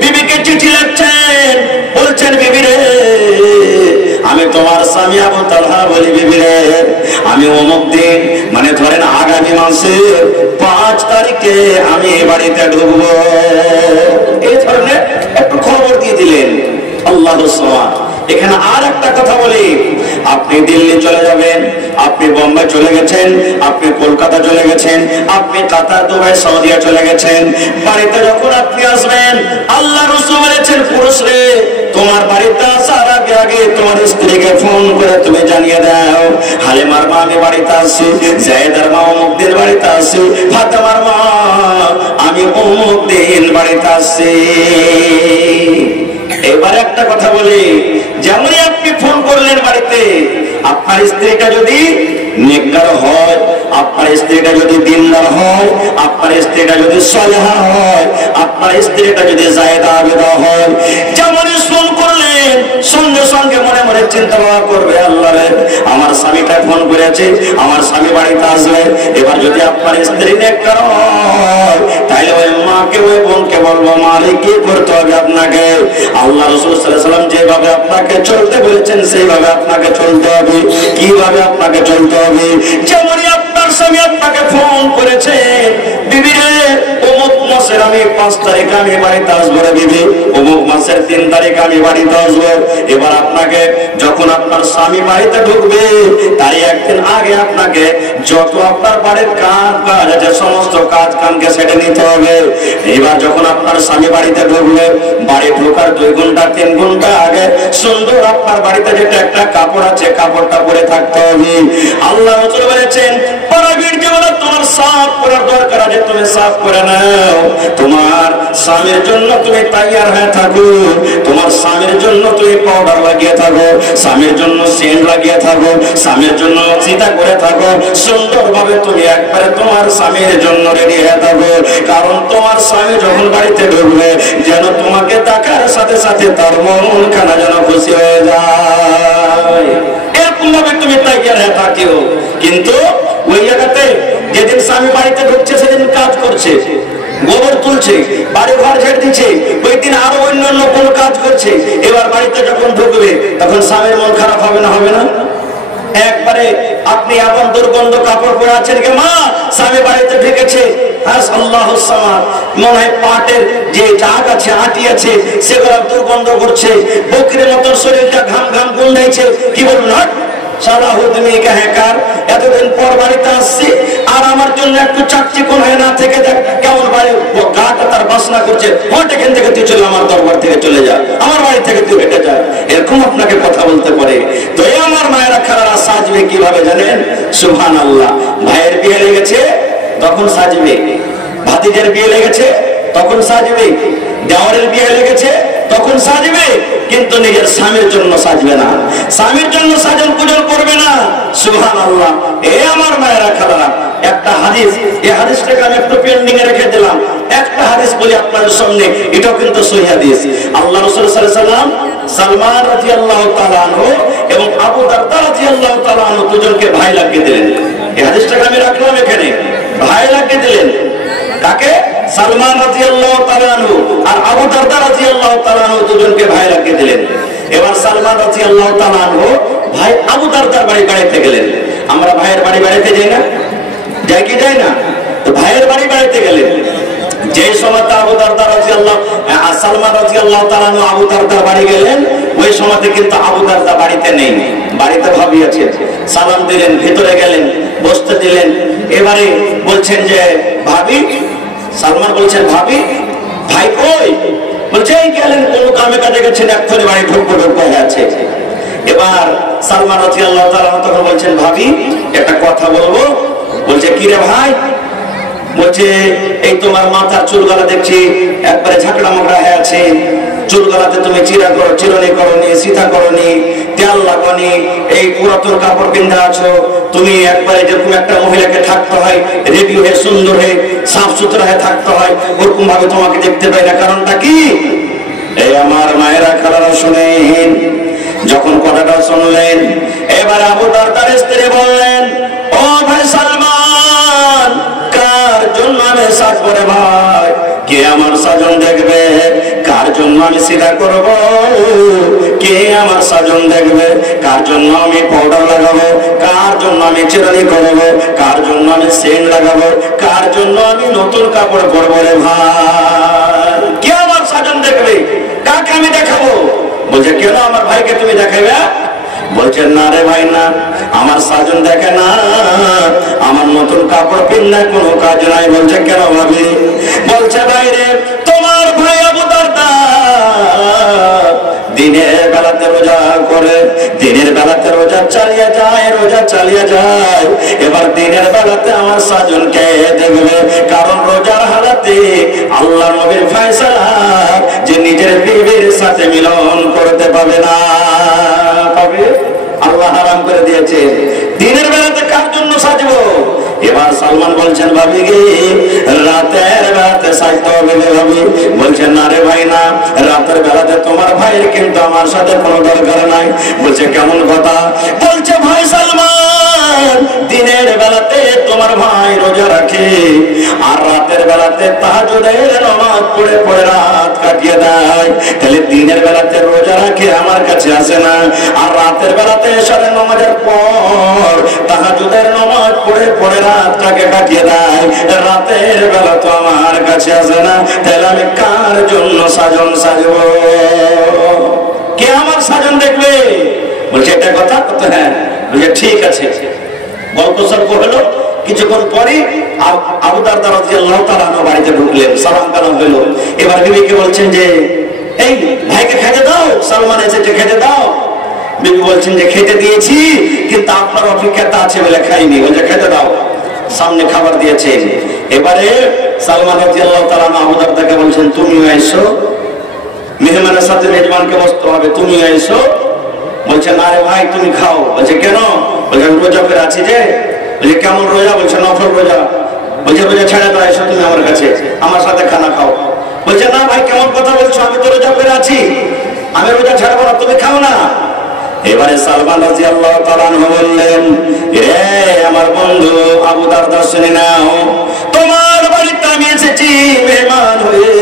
বিবিকে চিঠি লিখছেন, বলছেন, বিবি রে, আমি তোমার স্বামী আবু তালহা বলি, বিবি রে, আমি অমুক দিন, মানে ধরেন আগামী মাসের 5 তারিখে আমি বাড়িতে ঢুকবো, এই ধরনের একটু খবর দিয়ে দিলেন। আল্লাহুস সামাদ। এখানে আর একটা কথা বলি, আপনি দিল্লি চলে যাবেন, আপনি বোম্বে চলে গেছেন, আপনি কলকাতা চলে গেছেন, আপনি কাতার, দুবাই, সৌদিয়া চলে গেছেন, বাড়িতে যখন আপনি আসবেন, আল্লাহ রাসূল বলেছেন, পুরুষ রে, তোমার বাড়িতে আসার আগে আগে তোমার স্ত্রীকে ফোন করে তুমি জানিয়ে দাও, হালিমার মা আমি বাড়িতে আসছি, জায়েদার মা অমুক দিন বাড়িতে আসছি, ফাতেমার মা আমি অমুক দিন বাড়িতে আসছি। এবার একটা কথা বলি, যেমনই আপনি ফোন করলেন বাড়িতে, আপনার স্ত্রীটা যদি নেককার হয়, আপনার স্ত্রীটা যদি দিনদার হয়, আপনার স্ত্রীটা যদি সালেহা হয়, আপনার স্ত্রীটা যদি জায়েদা আবেদা হয়, যেমনই ফোন করলেন সঙ্গে সঙ্গে মনে মনে চিন্তা ভাবনা করবে, আল্লাহ রে আমার স্বামীটা ফোন করেছে, আমার স্বামী বাড়িতে আসবে। এবার যদি আপনার স্ত্রী নেককার হয়, তাহলে ওই মাকে ওই বোনকে বলবো, মালিক কি করতে হবে আপনাকে? আল্লাহ রাসূল সাল্লাল্লাহু আলাইহি ওয়াসাল্লাম যেভাবে আপনাকে চলতে বলেছেন সেইভাবে আপনাকে চলতে হবে। কিভাবে আপনাকে চলতে হবে? যেমনই আপনার স্বামী আপনাকে ফোন করেছে, বিবি রে অমুক মাসের আমি 5 তারিখে আমি বাড়িতে আসবো রে বিবি, অমুক মাসের 3 তারিখে আমি বাড়িতে আসবো। এবার আপনাকে যখন আপনার স্বামী বাড়িতে ঢুকবে তার একদিন আগে আপনাকে যত আপনার বাড়ির কাজ আছে সমস্ত কাজ কামকে সেটে নিতে হবে। এবার যখন আপনার স্বামী বাড়িতে ঢুকবে, বাড়ি ঢোকার 2 ঘন্টা 3 ঘন্টা আগে সুন্দর আপনার বাড়িতে যেটা একটা কাপড় আছে কাপড়টা পরে থাকতে হবে। আল্লাহ রাসূল বলেছেন, পরাবীর জীবনে তোমার সাফ করার দরকার আছে, তুমি সাফ করে নাও। তোমার স্বামীর জন্য তুমি তৈয়ার হয়ে থাকো, তোমার স্বামীর জন্য তুমি পাউডার লাগিয়ে থাকো, স্বামীর জন্য সেন্ট লাগিয়ে থাকো, স্বামীর জন্য চিন্তা করে থাকো, সুন্দরভাবে তুমি একবারে তোমার স্বামীর জন্য রেডি হয়ে থাকো। কারণ তোমার স্বামী যখন বাড়িতে ঢুকবে যেন তোমাকে দেখার সাথে সাথে তার মন খানা যেন খুশি হয়ে যায়, এরকম ভাবে তুমি তৈয়ার হয়ে থাকিও। কিন্তু ওই জায়গাতে যেদিন স্বামী বাড়িতে ঢুকছে সেদিন কাজ করছে, গোবর তুলছে, বাড়ি ঘর ঝেড়ে দিচ্ছে, ওই দিন আরো অন্যান্য কোনো কাজ করছে। এবার বাড়িতে যখন ঢুকবে তখন স্বামীর মন খারাপ হবে না? হবে না? একবারে আপনি এখন দুর্গন্ধ কাপড় পরে আছেন কে মা, স্বামী বাড়িতে ঢুকেছে, মনে হয় পাটের যে জাগ আছে আটি আছে সেগুলো দুর্গন্ধ করছে, বকরির মতন শরীরটা ঘাম ঘাম গুন্ডাইছে। কি বলবেন? হট সারা হুদমি কাহেকার, এতদিন পর বাড়িতে আসছি আর আমার জন্য একটু চাকচিকন হয়ে না থেকে দেখ কেমন বাড়ি গাটা তার বাসনা করছে, হট এখান থেকে তুই চলে আমার দরবার থেকে চলে যা, আমার বাড়ি থেকে তুই হেঁটে যা, এরকম আপনাকে কথা বলতে পারে। তো এই আমার মায়েরা খালারা সাজবে কিভাবে জানেন? সুবহানাল্লাহ। ভাইয়ের বিয়ে লেগেছে তখন সাজবে, ভাতিজের বিয়ে লেগেছে তখন সাজবে, দেওয়ারের বিয়ে লেগেছে তখন সাজবে, কিন্তু নিজের স্বামীর জন্য সাজবে না, স্বামীর জন্য সাজন পূজন করবে না। সুবহানাল্লাহ। এই আমার মায়েরা খালারা, একটা হাদিস, এই হাদিসটাকে আমি একটু পেন্ডিং এ রেখে দিলাম, একটা হাদিস বলি আপনাদের সামনে, এটাও কিন্তু সহিহ হাদিস। আল্লাহ রাসূল সাল্লাল্লাহু আলাইহি ওয়াসাল্লাম সালমান রাদিয়াল্লাহু তাআলা আনহু এবং আবু দারদা রাদিয়াল্লাহু তাআলা আনহু দুজনকে ভাই লাগিয়ে দিলেন। এই হাদিসটাকে আমি রাখলাম এখানে, ভাই লাগিয়ে দিলেন কাকে? সালমান রাদিয়াল্লাহু তাআলা আনহু আর আবু দারদা রাদিয়াল্লাহু তাআলা আনহু দুজনকে ভাই লাগিয়ে দিলেন। এবার সালমান রাদিয়াল্লাহু তাআলা আনহু ভাই আবু দারদার বাড়িতে গেলেন। আমরা ভাইয়ের বাড়িতে যাই না? যাই কি যাই না? তো ভাইয়ের বাড়িতে গেলেন। যে সময় আবু দারদা রাদিয়াল্লাহু সালমান রাদিয়াল্লাহু তাআলা আনহু আবু দারদার বাড়ি গেলেন, ওই সময়তে কিন্তু আবু দারদা বাড়িতে নেই, বাড়িতে ভাবি আছে। সালাম দিলেন, ভিতরে গেলেন, বসতে দিলেন। এবারে বলছেন যে ভাবি, সালমান বলছেন ভাবি, ভাই কই? বলছে এই গেলেন কোন কামে কাজে গেছেন, এক্ষুনি বাড়ি ঢুকবো হয়ে আছে। এবার সালমান রাদিয়াল্লাহু তাআলা তখন বলছেন ভাবি একটা কথা বলবো। বলছে কি রে ভাই? বলছে এই তোমার মাথার চুলগুলো দেখছি একবারে ঝাঁকড়া মোকড়া হয়ে আছে, চুলগুলাতে তুমি চিরনি করনি, সিধা করনি, তেল লাগানি, এই পুরাতন কাপড় পিন্ধে আছো, তুমি একবারে যেরকম একটা মহিলাকে থাকতে হয় রেডি হয়ে সুন্দর হয়ে সাফ সুতরা হয়ে থাকতে হয়, ওরকম ভাবে তোমাকে দেখতে পাই না, কারণটা কি? এই আমার মায়েরা খালারা শুনেন। যখন কথাটা শুনলেন এবার আবু দারদার স্ত্রী বললেন, ও ভাই সালমান, কার জন্য আমি সাজবো রে ভাই? কে আমার সাজন দেখবে? কার জন্য আমি সিধা করব? কে আমার সাজন দেখবে? কার জন্য আমি পাউডার লাগাবো? কার জন্য আমি চিরুনি করবো? কার জন্য আমি সেন্ট লাগাবো? কার জন্য আমি নতুন কাপড় পরবো রে ভাই? কে আমার সাজন দেখবে? কাকে আমি দেখাবো? বলছে কেন আমার ভাইকে তুমি দেখাবে? বলছেন না রে ভাই না, আমার সাজন দেখে না, আমার নতুন কাপড় পিন্না কোনো কাজ নাই। বলছে কেন ভাবি? বলছে ভাই রে, তোমার ভাই আবু দারদা দিনের বেলাতে রোজা করে, দিনের বেলাতে রোজা চালিয়ে যায়, এবার দিনের বেলাতে আমার সাজনকে দেখবে, কারণ রোজার হালাতে আল্লাহ নবীর ফয়সালা যে নিজের বিবির সাথে মিলন করতে পাবে না। পাবে? আল্লাহ হারাম করে দিয়েছে। দিনের বেলাতে কার জন্য সাজবো? এবার সালমান বলছেন, ভাবি গে রাতের বেলাতে সাজতে হবে ভাবি। বলছেন না রে ভাই না, রাতের বেলাতে তোমার ভাইয়ের কিন্তু আমার সাথে কোনো দরকার নাই। বলছে কেমন কথা? বলছে ভাই সালমান, দিনের বেলাতে তোমার ভাই রোজা রাখে আর রাতের বেলাতে তাহাজ্জুদের নামাজ পড়ে পড়ে রাত কাটিয়ে দেয়। তাহলে দিনের বেলাতে রোজা রাখে আমার কাছে আসে না, আর রাতের বেলাতে এশারের নামাজের পর তাহাজ্জুদের নামাজ পড়ে পড়ে রাতটাকে কাটিয়ে দেয়। রাতের বেলা তো আমার কাছে আসে না, তাহলে আমি কার জন্য সাজন সাজবো? কে আমার সাজন দেখবে? বলছে এটা কথা কত? হ্যাঁ। বলছে ঠিক আছে। গল্প সল্প হলো, কিছুক্ষণ পরে আবু দারদা রাদিয়াল্লাহু তাআলা বাড়িতে ঢুকলেন, সালাম কালাম হলো। এবার বিবিকে বলছেন যে এই ভাইকে খেতে দাও, সালমান এসেছে খেতে দাও। বিবি বলছেন যে খেতে দিয়েছি, কিন্তু আপনার অপেক্ষাতে আছে বলে খাইনি। বলছে খেতে দাও, সামনে খাবার দিয়েছেন। এবারে সালমান রাদিয়াল্লাহু তাআলা আবু দারদাকে বলছেন তুমিও এসো, মেহমানের সাথে মেজবানকে বসতে হবে, তুমিও এসো। বলছে না রে ভাই তুমি খাও। বলছে কেন? বলছে আমি রোজা করে আছি যে। বলছে কেমন রোজা? বলছে নফল রোজা। বলছে রোজা ছেড়ে দাও, এসো তুমি আমার কাছে, আমার সাথে খানা খাও। বলছে না ভাই কেমন কথা বলছো, আমি তো রোজা করে আছি, আমি রোজা ছাড়বো না, তুমি খাও না। এবারে সালমান রাদিয়াল্লাহু তাআলা বললেন, রে আমার বন্ধু আবু দারদা শুনে নাও, তোমার বাড়িতে আমি এসেছি মেহমান হয়ে,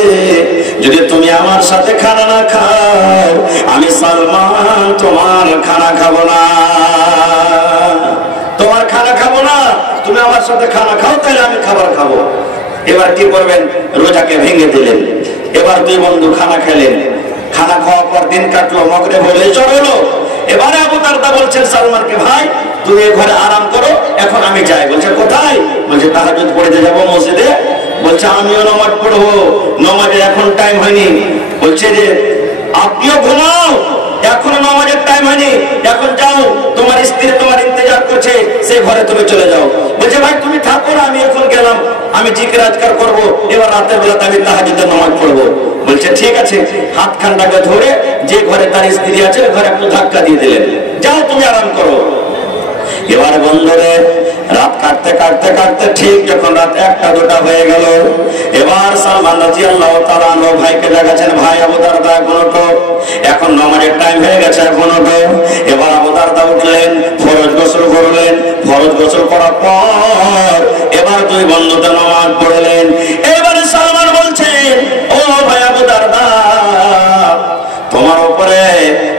যদি তুমি আমার সাথে খানা না খাও আমি সালমান তোমার খানা খাবো না, তোমার খানা খাবো না। তুমি আমার সাথে খানা খাও, তাহলে আমি খাবার খাবো। এবার কি করবেন? রোজাকে ভেঙে দিলেন। এবার দুই বন্ধু খানা খেলেন। খানা খাওয়ার পর দিন কাটলো, মগরিব হলে চড়লো। এবারে আবু দারদা বলছেন সালমানকে, ভাই তুমি ঘরে আরাম করো, এখন আমি যাই। বলছে কোথায়? বলছে তাহাজ্জুদ পড়তে যাবো মসজিদে। বলছে আমিও নামাজ পড়বো, নামাজের এখন টাইম হয়নি। বলছে যে আপনিও ঘুমাও, এখনো নামাজের টাইম হয়নি, এখন যাও, তোমার স্ত্রী তোমার ইন্তজার করছে, সেই ঘরে তুমি চলে যাও। বলছে ভাই তুমি থাকো না, আমি এখন গেলাম, আমি জিকির আজকার করবো, এবার রাতের বেলাতে আমি তাহাজ্জুদের নামাজ পড়বো। বলছে ঠিক আছে। হাত খানটাকে ধরে যে ঘরে তার স্ত্রী আছে ওই ঘরে একটু ধাক্কা দিয়ে দিলেন, যাও তুমি আরাম করো। এবার বন্ধুরে রাত কাটতে কাটতে কাটতে ঠিক যখন রাত 1টা 2টা হয়ে গেল, এবার সালমান রাদিয়াল্লাহু তাআলা আনহু ভাইকে জাগাছেন, ভাই আবু দারদা এখন ওঠো, এখন নামাজের টাইম হয়ে গেছে, এখন ওঠো। এবার আবু দারদা উঠলেন, ফরজ গোসল করলেন। ফরজ গোসল করার পর এবার দুই বন্ধুতে নামাজ পড়লেন। এবারে সালমান বলছেন, ও ভাই আবু দারদা, তোমার উপরে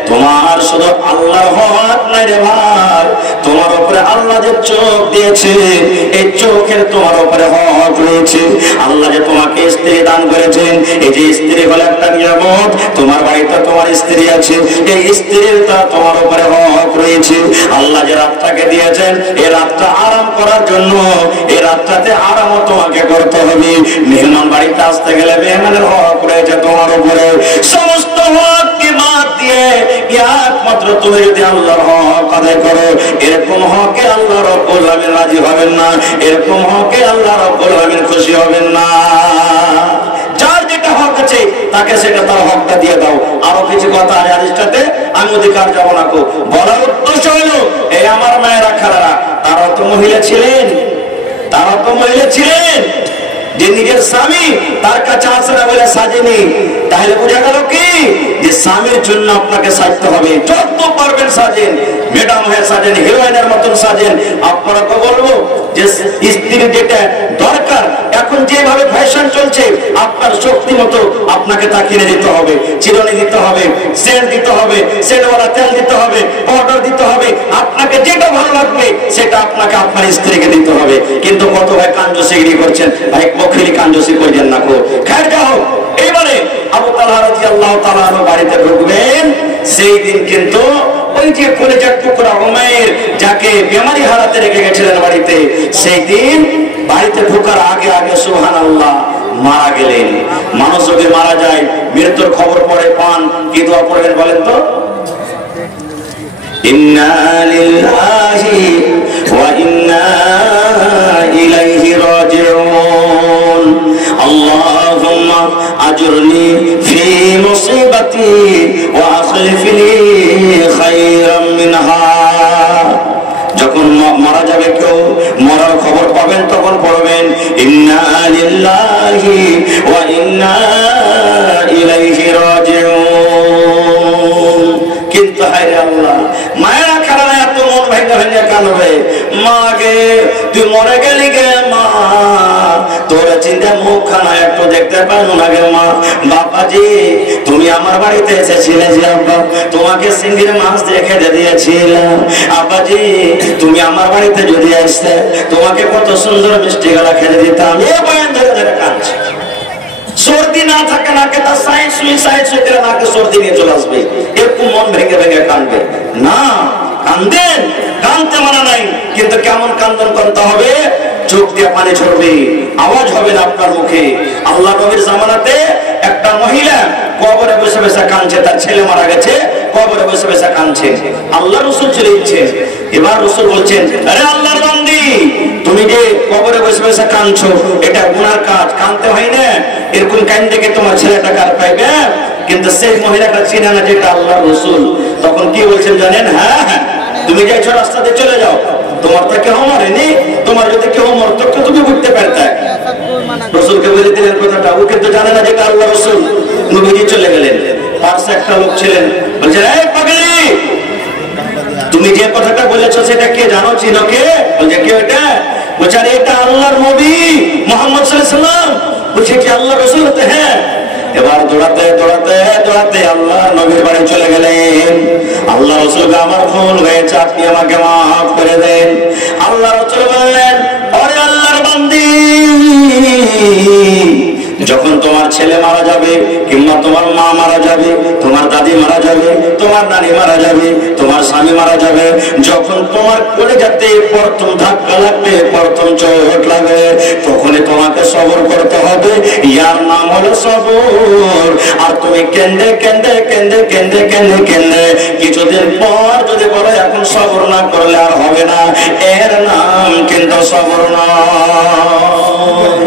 তোমার শুধু আল্লাহর হক নাই রে ভাই, তোমার উপরে আল্লাহ যে চোখ দিয়েছে, এই চোখের তোমার উপরে হক রয়েছে। আল্লাহ যে তোমাকে স্ত্রী দান করেছেন, এই যে স্ত্রী হলো একটা নিয়ামত, তোমার বাড়িতে তোমার স্ত্রী আছে, এই স্ত্রীর তা তোমার উপরে হক রয়েছে। আল্লাহ যে রাতটাকে দিয়েছেন, এই রাতটা আরাম করার জন্য, এই রাতটাতে আরামও তোমাকে করতে হবে। মেহমান বাড়িতে আসতে গেলে মেহমানের হক রয়েছে তোমার উপরে। সমস্ত হককে বাদ দিয়ে একমাত্র তুমি যদি আল্লাহর হক আদায় করো, এরকম হকে আল্লাহ রাব্বুল আলামিন রাজি হবেন না, এরকম হকে আল্লাহ রাব্বুল আলামিন খুশি হবেন না। যার যেটা হক আছে তাকে সেটা তার হকটা দিয়ে দাও। আরো কিছু কথা আছে হাদিসটাতে, আমি অধিকার যাব না। বলার উদ্দেশ্য হলো এই আমার মায়েরা খালারা, তারা তো মহিলা ছিলেন, তারা তো মহিলা ছিলেন যে নিজের স্বামী তার কাছে আসে না বলে সাজেনি। তাহলে বোঝা গেল কি যে স্বামীর জন্য আপনাকে সাজতে হবে, যত পারবেন সাজেন, ম্যাডাম হয়ে সাজেন, হিরোইনের মতন সাজেন। আপনাকে বলবো যে স্ত্রীর যেটা দরকার, এখন যেভাবে ফ্যাশন চলছে, আপনার শক্তি মতো আপনাকে তা কিনে দিতে হবে, চিরুনি দিতে হবে, সেন্ট দিতে হবে, সেন্টওয়ালা তেল দিতে হবে, পাউডার দিতে হবে, আপনাকে যেটা ভালো লাগবে সেটা আপনাকে আপনার স্ত্রীকে দিতে হবে। কিন্তু কত ভাই কাঞ্জুসিগিরি করছেন, ভাই বখিলি কাঞ্জুসি করছেন না কো খায় যাও। এইবারে আবু তালহা রাদিয়াল্লাহু তাআলা বাড়িতে ঢুকবেন, সেই দিন কিন্তু ওই যে কলেজার টুকরা উমাইর যাকে বেমারি হারাতে রেখে গেছিলেন বাড়িতে, সেই দিন বাড়িতে ঢোকার আগে আগে সুবহানাল্লাহ মারা গেলেন। মানুষ যদি মারা যায়, মৃত্যুর খবর পড়ে পান, কি দোয়া পড়বেন বলেন তো? ইন্না লিল্লাহি ওয়া ইন্না ইলাইহি রাজিউন। আল্লাহুম্মা আজরনি ফি মুসিবাতি ওয়া আখলিফ লি খায়রাম মিনহা। হবেন তখন পড়বেন ইন্না লিল্লাহি ওয়া ইন্না ইলাইহি রাজিউন। কিন্তু হায় আল্লাহ, মায়েরা খারাপ এত মন ভেঙে ভেঙে কাঁদবে, মা গে তুই মরে গেলি গে মা, তোরা চিন্তা মুখখানা একটু দেখতে পারো না গে মা। বাবাজি তুমি আমার বাড়িতে এসেছিলে যে আব্বা, তোমাকে সিঙ্গির মাছ দিয়ে খেতে দিয়েছিলাম। আব্বাজি তুমি আমার বাড়িতে যদি আসতে, তোমাকে কত সুন্দর মিষ্টি গলা খেতে দিতাম। এ বয়ান ধরে ধরে কাঁদছে। সর্দি না থাকে নাকে তার সাইন্স করে নাকে সর্দি নিয়ে চলে আসবে, এরকম মন ভেঙে ভেঙে কাঁদবে না। কান্দেন, কাঁদতে মানা নাই, কিন্তু কেমন কান্দন করতে হবে? চোখ দিয়ে পানি ঝরবে, আওয়াজ হবে না আপনার মুখে। আল্লাহ নবীর জামানাতে একটা মহিলা কবরে বসে বসে কাঁদছে, তার ছেলে মারা গেছে, কবরে বসে বসে কাঁদছে। আল্লাহ রাসূল চলে এসেছেন। এবার রাসূল বলছেন, আরে আল্লাহর বান্দি, তুমি যে কবরে বসে বসে কাঁদছো, এটা গুনার কাজ, কাঁদতে হয় না। এরকম কাঁদতে গিয়ে তোমার ছেলেটা কার পাইবে? কিন্তু সেই মহিলাটা চিনে না যেটা আল্লাহর রাসূল। তখন কি বলছেন জানেন? হ্যাঁ হ্যাঁ, তুমি যাইছো রাস্তাতে চলে যাও, তোমার তো কেউ মারেনি, তোমার যদি কেউ মরতো তো তুমি বুঝতে পারতে। রাসূলকে বলে দিলেন কথাটা, ও কিন্তু জানে না যেটা আল্লাহর রাসূল। নবীজি চলে গেলেন, পাশে একটা লোক ছিলেন, বলছেন এই পাগলি, তুমি যে কথাটা বলেছো সেটা কে জানো, চিনো কে? বলছে কে এটা? বলছে আরে এটা আল্লাহর নবী মুহাম্মদ সাল্লাল্লাহু আলাইহি ওয়াসাল্লাম। বলছে কি আল্লাহর রাসূল? হ্যাঁ। এবার দৌড়াতে দৌড়াতে দৌড়াতে আল্লাহ নবীর বাড়ি চলে গেলেন। আল্লাহ রাসূলকে আমার ভুল হয়েছে, আপনি আমাকে মাফ করে দেন। আল্লাহ রাসূল বললেন, আরে আল্লাহর বান্দি, যখন তোমার ছেলে মারা যাবে, কিংবা তোমার মা মারা যাবে, তোমার দাদি মারা যাবে, তোমার নানি মারা যাবে, তোমার স্বামী মারা যাবে, যখন তোমার কলিজাতে প্রথম ধাক্কা লাগবে, প্রথম চোট লাগবে, তখনই তোমাকে সবর করতে হবে। ইয়ার নাম হলো সবর। আর তুমি কেন্দে কেন্দে কেন্দে কেন্দে কেন্দে কেন্দে কিছুদিন পর যদি বলো এখন সবর না করলে আর হবে না, এর নাম কিন্তু সবর নয়,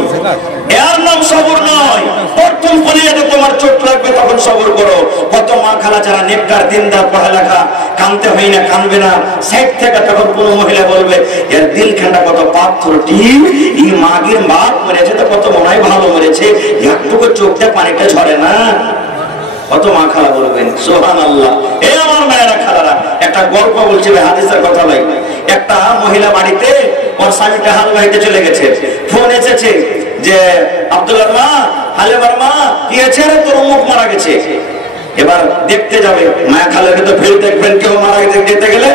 এর নাম সবর নয়। প্রথম কলিজাতে তোমার চোট লাগবে তখন সবর করো। কত মা খালা যারা নেককার দিনদার পড়ালেখা, কানতে হয় না, কানবে না, সাইড থেকে তখন কোন মহিলা বলবে এর দিলখানটা কত পাথর টিম, এই মাগির বাপ মরেছে তো কত মনে হয় ভালো মরেছে, একটুকু চোখটা পানিটা ঝরে না। কত মা খালা বলবেন সুবহানাল্লাহ। এই আমার মায়েরা খালারা, একটা গল্প বলছে, হাদিসের কথা ভাই। একটা মহিলা বাড়িতে ওর স্বামীটা হাল বাহিতে চলে গেছে, ফোন এসেছে যে আব্দুল্লাহ মা, হালেমার মা, কি আছে রে, তোর মুখ মারা গেছে। এবার দেখতে যাবে, মায়া খালাকে তো ফের দেখবেন, কেউ মারা যেতে গেলে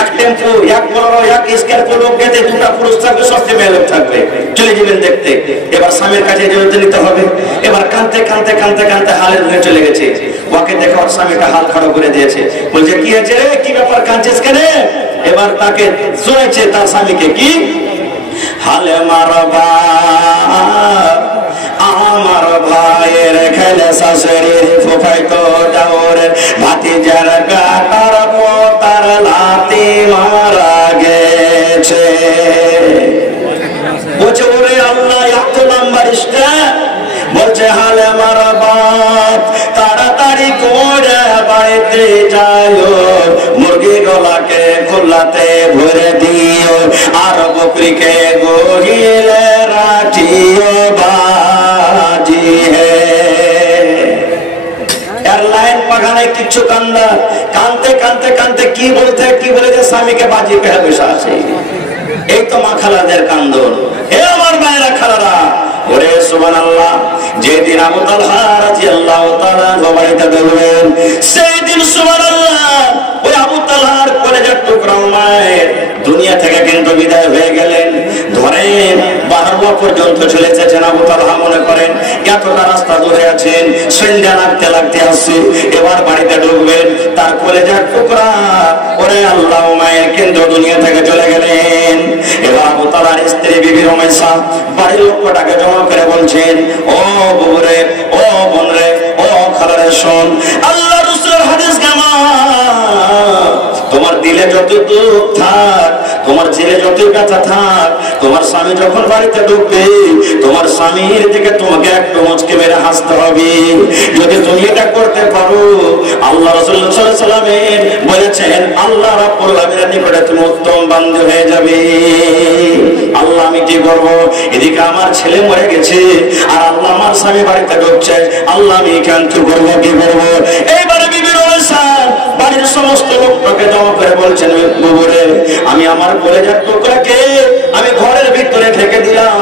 এক টেম্পো, এক বড়, এক স্কর্পিও লোক গেতে, দুটা পুরুষ থাকবে, সবচেয়ে মেয়ে লোক থাকবে, চলে যাবেন দেখতে। এবার স্বামীর কাছে যেতে নিতে হবে। এবার কাঁদতে কাঁদতে কাঁদতে কাঁদতে হালের হয়ে চলে গেছে। ওকে দেখে ওর স্বামীটা হাল খাড়ো করে দিয়েছে, বলছে কি আছে রে, কি ব্যাপার, কাঁদছিস কেন? এবার তাকে শুনেছে তার স্বামীকে, কি হালে মারবা আমার ভাইয়ের খেলে শাশুড়ির ফুফাইতো দেওরের ভাতিজার কাটার পোতার লাতি মারা গেছে। বলছে ওরে আল্লাহ, এত নাম্বার স্ট্যান্ড। বলছে হালে মারা বাপ, তাড়াতাড়ি করে বাড়িতে যাইও, মুরগি গলাকে খোলাতে ভরে দিও, আর বকরিকে গহিলে রাখিও বাজি হে। এয়ারলাইন পাখানায় কিচ্ছু কান্দা, কানতে কানতে কানতে কি বলতে স্বামীকে বাজি পেয়ে বসে আছে। এই তো মা খালাদের কান্দন। হে আমার মায়েরা খালারা, ওরে সুবহানাল্লাহ, যেদিন আবু তালহা রাদিয়াল্লাহু তাআলা বাড়িতে ঢুকলেন, সেই দিন সুবহানাল্লাহ ওই আবু তালহার কলেজের টুকরা মায়ের দুনিয়া থেকে কিন্তু বিদায় হয়ে গেলেন। ধরেন 12 পর্যন্ত চলে এসেছেন আবু তালহা, মনে করেন এতটা রাস্তা ধরে আছেন, সন্ধ্যা লাগতে লাগতে আসছে। এবার বাড়িতে ঢুকবেন, তার কলেজের টুকরা ওরে আল্লাহ মায়ের কিন্তু দুনিয়া থেকে চলে গেলেন। এবার আবু তালহার স্ত্রী বিবি রমেশা বাড়ির লোকটাকে জমা করে বলছেন, ও বুবরে, ও বোন রে, ও খালারে, শোন, আল্লাহ রাসূলের হাদিস গামা, তোমার দিলে যত দুঃখ থাক, তোমার ছেলে যত ব্যথা থাক, তোমার স্বামী যখন বাড়িতে ঢুকবে তোমার স্বামীর দিকে তোমাকে একটু মুচকে মেরে হাসতে হবে। যদি তুমি এটা করতে পারো, আল্লাহ রাসূলুল্লাহ সাল্লাল্লাহু আলাইহি ওয়াসাল্লাম বলেছেন আল্লাহ রাব্বুল আলামিনের নিকটে তুমি উত্তম বান্দা হয়ে যাবে। আল্লাহ আমি কি করব, এদিকে আমার ছেলে মরে গেছে আর আল্লাহ আমার স্বামী বাড়িতে ঢুকছে, আল্লাহ আমি এখান কি করব, কি করব? এইবারে বিবি রয়েছে বাড়ির সমস্ত লোকটাকে জমা করে বলছেন, বুবুরে আমি আমার কলেজার টুকরাকে আমি ঘরের ভিতরে ঢেকে দিলাম,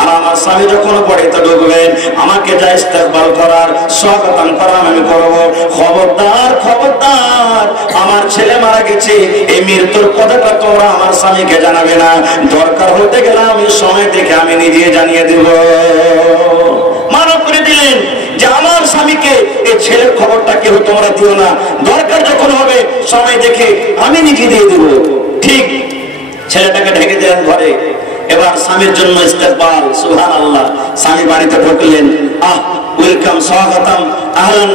আর আমার স্বামী যখন বাড়িতে ঢুকবেন আমাকে যা ইস্তেকবাল করার, স্বাগতম করার আমি করব। খবরদার খবরদার, আমার ছেলে মারা গেছে এই মৃত্যুর কথাটা তোমরা আমার স্বামীকে জানাবে না, দরকার হতে গেলে আমি সময় দেখে আমি নিজে জানিয়ে দেব। মানা করে দিলেন যে আমার স্বামীকে এই ছেলের খবরটা কেউ তোমরা দিও না, দরকার যখন হবে সময় দেখে আমি নিজে দিয়ে দেব। ঠিক ছেলেটাকে ঢেকে দিলেন ঘরে। এবার স্বামীর জন্য ইস্তেকবাল, সুবহানাল্লাহ। স্বামী বাড়িতে ঢুকলেন, ওয়েলকাম, স্বাগতম, আহলান,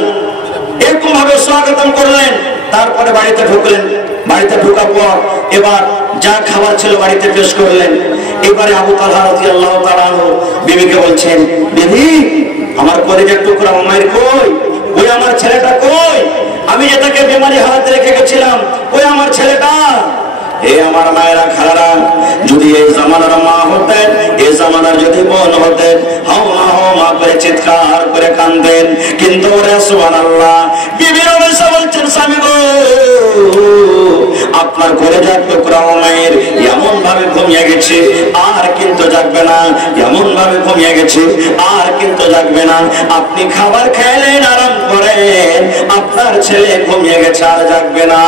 এরকম ভাবে স্বাগতম করলেন। তারপরে বাড়িতে ঢুকলেন। বাড়িতে ঢোকার পর এবার যা খাবার ছিল বাড়িতে পেশ করলেন। এবারে আবু তালহা রাদিয়াল্লাহু তাআলা বিবিকে বলছেন, বিবি আমার কলেজের টুকরা মায়ের কই, ওই আমার ছেলেটা কই, আমি যে তাকে বেমারি হারাতে রেখে গেছিলাম, ওই আমার ছেলেটা। এ আমার মায়েরা খালারা, যদি এই জামানার মা হতেন, এই জামানার যদি বোন হতেন, হাও মা করে চিৎকার করে কাঁদেন। কিন্তু ওরে সুবহানাল্লাহ, বিবি রমেশা বলছেন, স্বামী গো আপনার কলেজার টুকরা মায়ের এমন ভাবে ঘুমিয়ে গেছে আর কিন্তু জাগবে না, এমন ভাবে ঘুমিয়ে গেছে আর কিন্তু জাগবে না। আপনি খাবার খেলেন, আরাম করেন, আপনার ছেলে ঘুমিয়ে গেছে আর জাগবে না।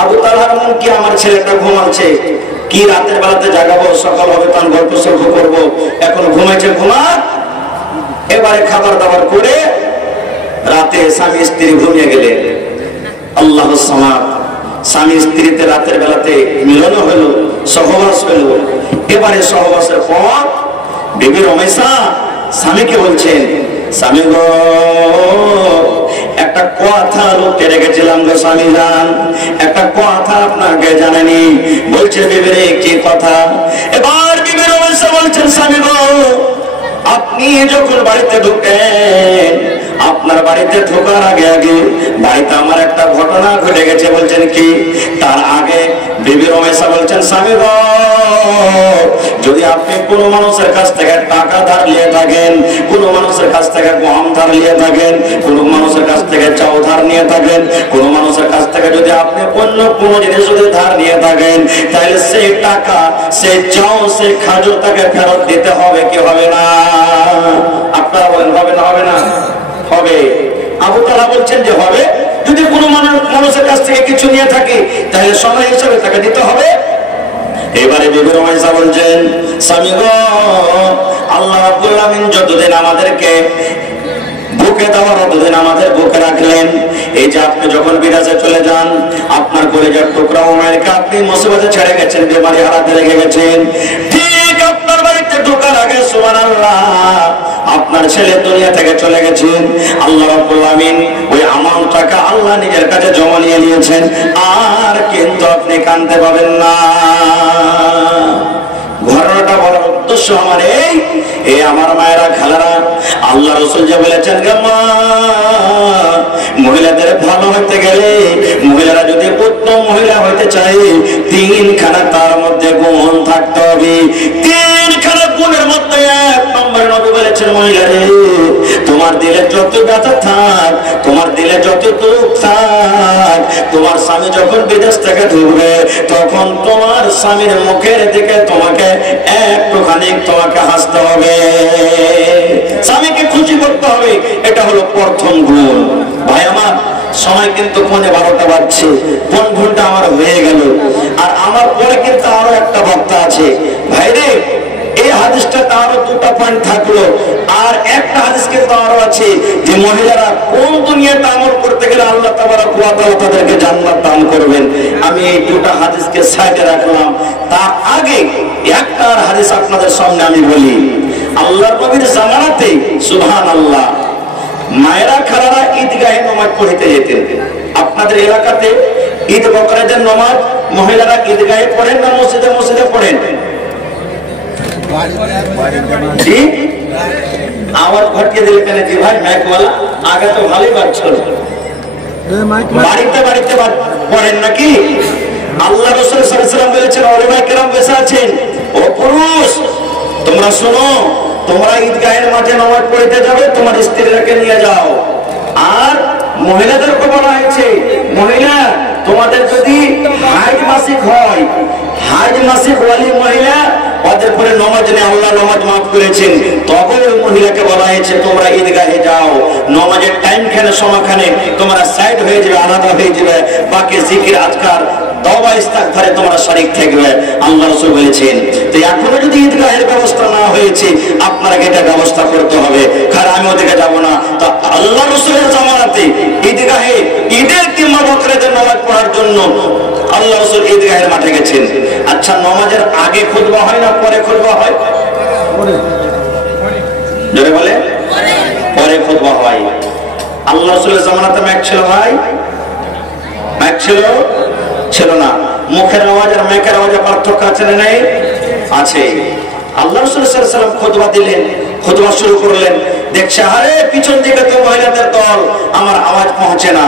আবু তালহার মন কি, আমার ছেলেটা ঘুমাচ্ছে, কি রাতের বেলাতে জাগাবো, সকাল হবে তখন গল্প সল্প করবো, এখন ঘুমাইছে ঘুমাক। এবারে খাবার দাবার করে রাতে স্বামী স্ত্রী ঘুমিয়ে গেলেন। আল্লাহ সামাদ, স্বামী স্ত্রীতে রাতের বেলাতে মিলন হলো, সহবাস হলো। এবারে সহবাসের পর বিবি রমেশা স্বামীকে বলছেন, স্বামী গো একটা কথা লুকিয়ে রেখেছিলাম গো স্বামী জান, একটা কথা আপনাকে জানানি। বলছে বিবি রে কি কথা? এবার বিবি রমেশা বলছেন, স্বামী গো আপনি যখন বাড়িতে ঢুকেন, আপনার বাড়িতে ঢোকার আগে আগে বাড়িতে আমার একটা ঘটনা ঘটে গেছে। বলছেন কি? তার আগে বিবি রমেশা বলছেন, স্বামী গো যদি আপনি কোন মানুষের কাছ থেকে টাকা ধার নিয়ে থাকেন, কোন মানুষের কাছ থেকে গম ধার নিয়ে থাকেন, কোন মানুষের কাছ থেকে চাউ ধার নিয়ে থাকেন, কোন মানুষের কাছ থেকে যদি আপনি অন্য কোন জিনিস যদি ধার নিয়ে থাকেন, তাহলে সেই টাকা, সেই চাউ, সেই খাজুর তাকে ফেরত দিতে হবে কি হবে না? আপনারা বলেন হবে না? হবে না? হবে। আবু তালহা বলছেন যে হবে। যদি কোনো মানুষের কাছ থেকে কিছু নিয়ে থাকে তাহলে সময় হিসাবে তাকে দিতে হবে। এবারে বিবি রমেশা বলছেন, স্বামী গো আল্লাহ রাব্বুল আমিন যতদিন আমাদেরকে বুকে দেওয়ার ততদিন আমাদের বুকে রাখলেন। এই যে আপনি যখন বিদেশে চলে যান, আপনার কলেজার টুকরা মায়েরকে আপনি মুসিবতে ছেড়ে গেছেন, বেমারি হারাতে রেখে গেছেন, ঠিক আপনার বাড়িতে ঢোকার আগে সুবহানাল্লাহ আপনার ছেলে দুনিয়া থেকে চলে গেছেন। আল্লাহ রাব্বুল আমিন ওই আমানত টাকা আল্লাহ নিজের কাছে জমা নিয়ে নিয়েছেন, আর কিন্তু আপনি কাঁদতে পাবেন না। ঘটনাটা বলার উদ্দেশ্য আমার এই আমার মায়েরা খালারা, আল্লাহ রাসূল যে বলেছেন মা মহিলাদের ভালো হইতে গেলে, মহিলারা যদি উত্তম মহিলা হইতে চায়, তিনখানা তার মধ্যে গুণ থাকতে হবে। তিনখানা গুণের মধ্যে এক নম্বরে নবী বলেছেন, মহিলারে তোমার দিলে যত ব্যথা থাক, তোমার দিলে যত দুঃখ থাক, তোমার স্বামী যখন বিদেশ থেকে ঢুকবে তখন তোমার স্বামীর মুখের দিকে তোমাকে একটুখানি তোমাকে হাসতে হবে, স্বামীকে খুশি করতে হবে। এটা হলো প্রথম গুণ। ভাই আমার সময় কিন্তু 12টা বাজছে, 5 ঘন্টা আমার হয়ে গেল, আর আমার পরে কিন্তু আরো একটা বক্তা আছে। ভাইরে এই হাদিসটা আরো 2টা পয়েন্ট থাকলো, আর একটা হাদিস কিন্তু আরো আছে যে মহিলারা কোন দুনিয়াতে আমল করতে গেলে আল্লাহ তাবারক ওয়া তাআলা তাদেরকে জান্নাত দান করবেন। আমি এই 2টা হাদিসকে সাইডে রাখলাম। তার আগে একটা হাদিস আপনাদের সামনে আমি বলি। আল্লাহর নবীর জামানাতে সুবহানাল্লাহ মায়েরা খালারা ঈদগাহে নামাজ পড়তে যেতেন। আপনাদের এলাকাতে ঈদ বকরাদের নামাজ মহিলারা ঈদগাহে পড়েন না মসজিদে মসজিদে পড়েন? আওয়াজ ঘটিয়ে দিলে কেন জি ভাই মাইকওয়ালা? আগে তো ভালোই বাজছিল। বাড়িতে বাড়িতে পড়েন নাকি? আল্লাহ রাসূল সাল্লাল্লাহু আলাইহি ওয়াসাল্লাম বলেছেন, ওলামায়ে কেরাম বসে আছেন, ও পুরুষ তোমরা শোনো, তোমরা ঈদগাহের মাঠে নামাজ পড়তে যাবে, তোমার স্ত্রীরাকে নিয়ে যাও। আর মহিলাদেরকে বলা হয়েছে, মহিলা তোমাদের যদি হাইজ মাসিক হয়, হাইজ মাসিক ওয়ালি মহিলা, ওদের পরে নামাজ নেই, আল্লাহ নামাজ মাফ করেছেন, তবে ওই মহিলাকে বলা হয়েছে তোমরা ঈদগাহে যাও। নামাজের টাইম খানে সময়খানে তোমরা সাইড হয়ে যাবে, আলাদা হয়ে যাবে, বাকি জিকির আজকার তওবা ইস্তিগফারে তোমরা শরীক থাকবে, আল্লাহ রাসূল বলেছেন। তো এখনো যদি ঈদগাহের ব্যবস্থা না হয়েছে, আপনারা এটা ব্যবস্থা করতে হবে। কারণ আমি ওদিকে যাব না। তো আল্লাহ রাসূলের জামানাতে ঈদগাহে ঈদের কিংবা বকরাদের নামাজ পড়ার জন্য আল্লাহ রাসূল ঈদগাহের মাঠে গেছেন। আচ্ছা, নামাজের আগে খুতবা হয় না পরে খুতবা হয়? জোরে বলে পরে খুতবা হয়। আল্লাহ রাসূলের জামানাতে মাইক ছিল ভাই? মাইক ছিল না। মুখের আওয়াজ আর মাইকের আওয়াজে পার্থক্য আছে না নেই? আছে। আল্লাহ রাসূল সাল্লাল্লাহু আলাইহি ওয়াসাল্লাম খুতবা দিলেন, খুতবা শুরু করলেন, দেখছে আরে পিছন দিকে তো মহিলাদের দল, আমার আওয়াজ পৌঁছে না।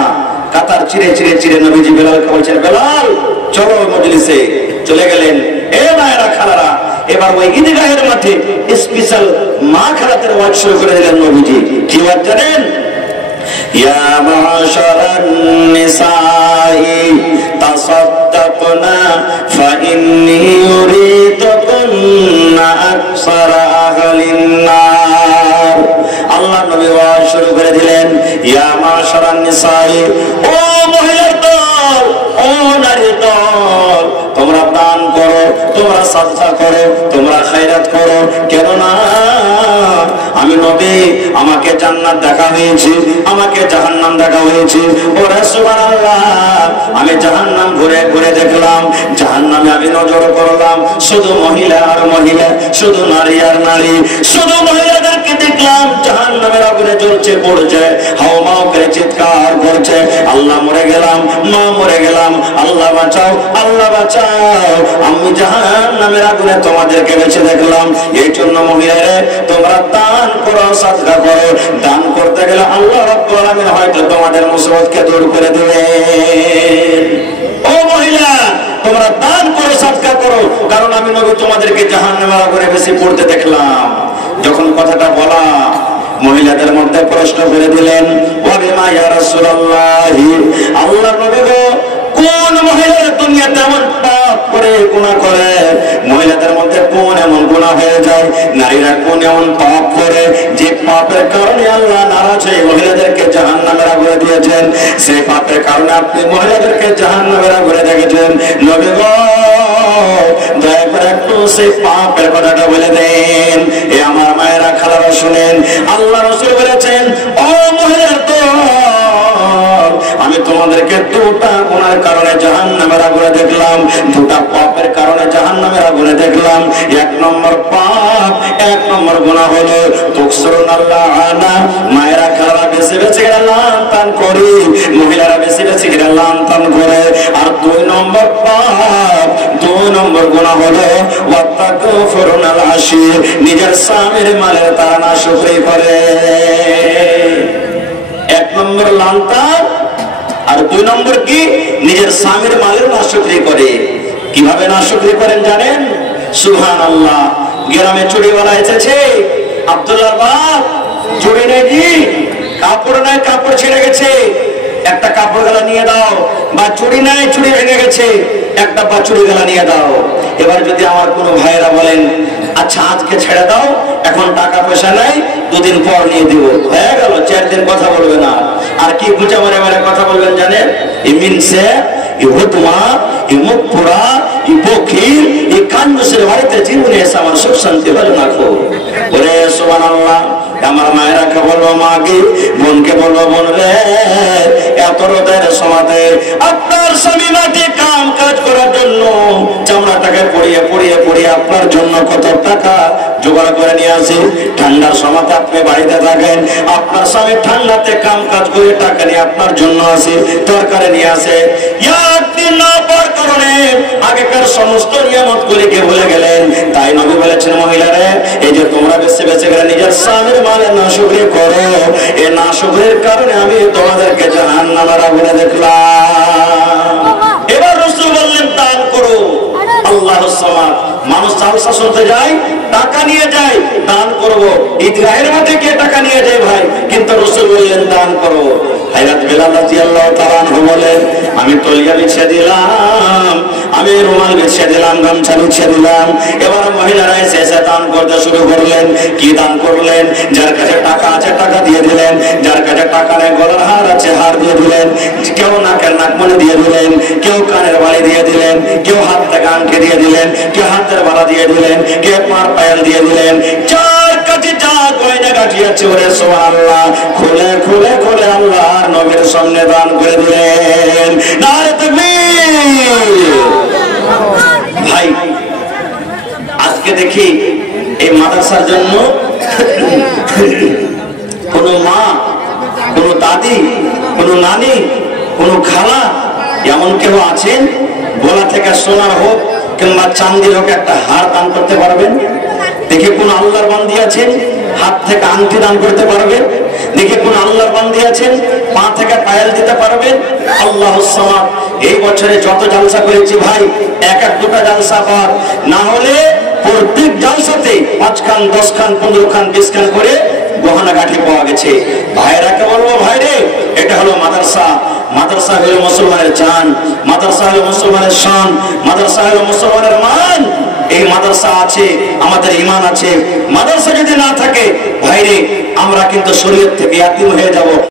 কাতার চিরে চিরে চিরে নবীজি বেলালকে বলছেন, বেলাল চলো মজলিসে। চলে গেলেন। এ মায়েরা খালারা, এবার ওই ঈদগাহের মাঠে স্পেশাল মা খালাদের ওয়াজ শুরু করে দিলেন নবীজি। কি ওয়াজ জানেন? ইয়া মাশারান নিসাই তাসাদ্দাকনা ফাইন্নী ইউরিদুকুন্না আকসারা আহলিন নার। আল্লাহ নবী ওয়াজ শুরু করে দিলেন, ইয়া মাশারান নিসাই, ও মহিলার দল, ও নারীর দল, তোমরা দান করো, তোমরা সাদকা করো, তোমরা খায়রাত করো। কেননা আমি নবী, আমাকে জান্নাত দেখা হয়েছে, আমাকে জাহান্নাম দেখা হয়েছে। ওরে সুবহানাল্লাহ, আমি জাহান্নাম ঘুরে ঘুরে দেখলাম, জাহান্নামে আমি নজর করলাম, শুধু মহিলা আর মহিলা, শুধু নারী আর নারী, শুধু মহিলাদেরকে দেখলাম জাহান্নামের আগুনে জ্বলছে পড়ছে, হাওমাও করে চিৎকার করছে, আল্লাহ মরে গেলাম, মা মরে গেলাম, আল্লাহ বাঁচাও, আল্লাহ বাঁচাও। আমি জাহান্নামের আগুনে তোমাদেরকে বেঁচে দেখলাম। এই জন্য মহিলারে তোমরা দান করো, সাদকা করো। দান করতে গেলে আল্লাহ রাব্বুল আলামিন হয়তো তোমাদের মুসিবতকে দূর করে দেবেন। ও মহিলা, তোমরা দান করো, সাদকা করো, কারণ আমি নবী তোমাদেরকে জাহান্নামের আগুনে বেশি পড়তে দেখলাম। যখন কথাটা বলা, মহিলাদের মধ্যে প্রশ্ন করে দিলেন, ওয়া বিমা ইয়া রাসূলুল্লাহি, আল্লাহর নবী গো, কোন মহিলা দুনিয়াতে এমন পাপ করে, গুনাহ করে? মহিলাদের মধ্যে কোন এমন গুনাহ হয়ে যায়, নারীরা কোন এমন পাপ করে যে পাপের কারণে আল্লাহ নারাজ হয়ে মহিলাদেরকে জাহান্নামের আগুনে দিয়েছেন? সেই পাপের কারণে আপনি মহিলাদেরকে জাহান্নামের আগুনে দেখেছেন। নবী গো, দয়া করে একটু সেই পাপের কথাটা বলে দেন। এ আমার মায়েরা খালারা শুনেন, আল্লাহ রাসূল বলেছেন, ও মহিলার দল, আমি তোমাদেরকে দুটা গুনাহের কারণে জাহান্নামের আগুনে দেখলাম, দুটা পাপের কারণে জাহান্নামের আগুনে দেখলাম। এক নম্বর পাপ, এক নম্বর গুনাহ হলো তুকসুরুনাল্লাহনা, মায়েরা খালারা বেশি বেশি করে লান করে, মহিলারা বেশি বেশি করে লান করে। আর দুই নম্বর পাপ, দুই নম্বর গুনাহ হলো ওয়াতাকুফুরুনাল আশির, নিজের স্বামীর মালের তারা নাশকরি করে। এক নম্বর লান্তান, আর দুই নম্বর কি? নিজের স্বামীর মালের নাশকরি করে। কিভাবে নাশকরি করেন জানেন? সুবহানাল্লাহ। গ্রামে চুড়িওয়ালা এসেছে, আব্দুল্লাহর বাপ চুড়ি নেই জি, কাপড় নাই, কাপড় ছিঁড়ে গেছে, একটা কাপড় গালা নিয়ে দাও। বা চুড়ি নাই, চুড়ি ভেঙে গেছে, একটা বা চুড়ি গালা নিয়ে দাও। এবার যদি আমার কোনো ভাইয়েরা বলেন, আচ্ছা আজকে ছেড়ে দাও, এখন টাকা পয়সা নাই, দুদিন পর নিয়ে দিব, হয়ে গেল, 4 দিন কথা বলবে না। আর কি গুচা মারে মারে কথা বলবেন জানেন? ইমিনসে ইহুতমা ইমুকপুরা ইবকির এই কান্নসের বাড়িতে জীবনে এসে আমার সুখ শান্তি ভালো রাখো। ওরে সুবহানাল্লাহ। আমার মায়েরাকে বলবো, মাকে বোনকে বলবো, বোন রে, এত রোদের সমাজে আপনার স্বামী মাঠে কাম কাজ করার জন্য গামলাটাকে পড়িয়ে পড়িয়ে পড়িয়ে আপনার জন্য কত টাকা জোগাড় করে নিয়ে আসে। ঠান্ডার সময় আপনি বাড়িতে থাকেন, আপনার স্বামী ঠান্ডাতে কাম কাজ করে টাকা নিয়ে আপনার জন্য আসে, তরকারি নিয়ে আসে। একদিন না পাওয়ার কারণে আগেকার সমস্ত নিয়ামত গুলিকে ভুলে গেলেন। তাই নবী বলেছেন, মহিলারে এই যে তোমরা বেশি বেশি করে নিজের স্বামীর মালের নাশুকরি করো, এই নাশুকরির কারণে আমি তোমাদেরকে জাহান্নামের আগুনে দেখলাম। এবার রাসূল বললেন, দান করো। আল্লাহর সামাদ মানুষ জালসা শুনতে যায়, টাকা নিয়ে যায়, দান করব। ঈদগাহের মধ্যে কে টাকা নিয়ে যায় ভাই? কিন্তু রাসূল বললেন, দান করো। হযরত বিলাল রাদিয়াল্লাহু তাআলা আনহু বলেন, আমি তলিয়া বিছিয়ে দিলাম, আমি রুমাল বিছিয়ে দিলাম, গামছা বিছিয়ে দিলাম। এবার মহিলারা এসে দান করতে শুরু করলেন। কি দান করলেন? যার কাছে টাকা আছে টাকা দিয়ে দিলেন, যার কাছে টাকা নেই গলার হার আছে হার দিয়ে দিলেন, কেউ নাকের নাকমণি দিয়ে দিলেন, কেউ কানের বালি দিয়ে দিলেন, কেউ হাত থেকে আংটি দিয়ে দিলেন, কেউ হাতের বালা দিয়ে দিলেন, কেউ পার পায়াল দিয়ে দিলেন। যার কাছে যা গয়না গাঁটি আছে ওরে সুবহানাল্লাহ খুলে খুলে খুলে আল্লাহ নবীর সামনে দান করে দিলেন। নারে তাকবীর। ভাই আজকে দেখি এই মাদ্রাসার জন্য কোন মা, কোন দাদি, কোন নানি, কোন খালা এমন কেউ আছেন গোলা থেকে সোনার হোক কিংবা চান্দির হোক একটা হার দান করতে পারবেন? দেখে কোন আল্লাহর বান্দি আছেন হাত থেকে আংটি দান করতে পারবেন? দেখে কোন আল্লাহর বান্দি আছেন পা থেকে পায়েল দিতে পারবেন? আল্লাহুস সামাদ। এই বছরে যত জালসা করেছি ভাই, এক এক দুটা জালসা পার না হলে প্রত্যেক জালসাতে 5 খান 10 খান 15 খান 20 খান করে গহনা গাঁঠি পাওয়া গেছে। ভাইরাকে বলবো, ভাইরে এটা হলো মাদ্রাসা। মাদ্রাসা হলো মুসলমানের জান, মাদ্রাসা হলো মুসলমানের শান, মাদ্রাসা হলো মুসলমানের মান। এই মাদ্রাসা আছে আমাদের ঈমান আছে। মাদ্রাসা যদি না থাকে ভাইরে আমরা কিন্তু শরীয়ত থেকে ইয়াতিম হয়ে যাব।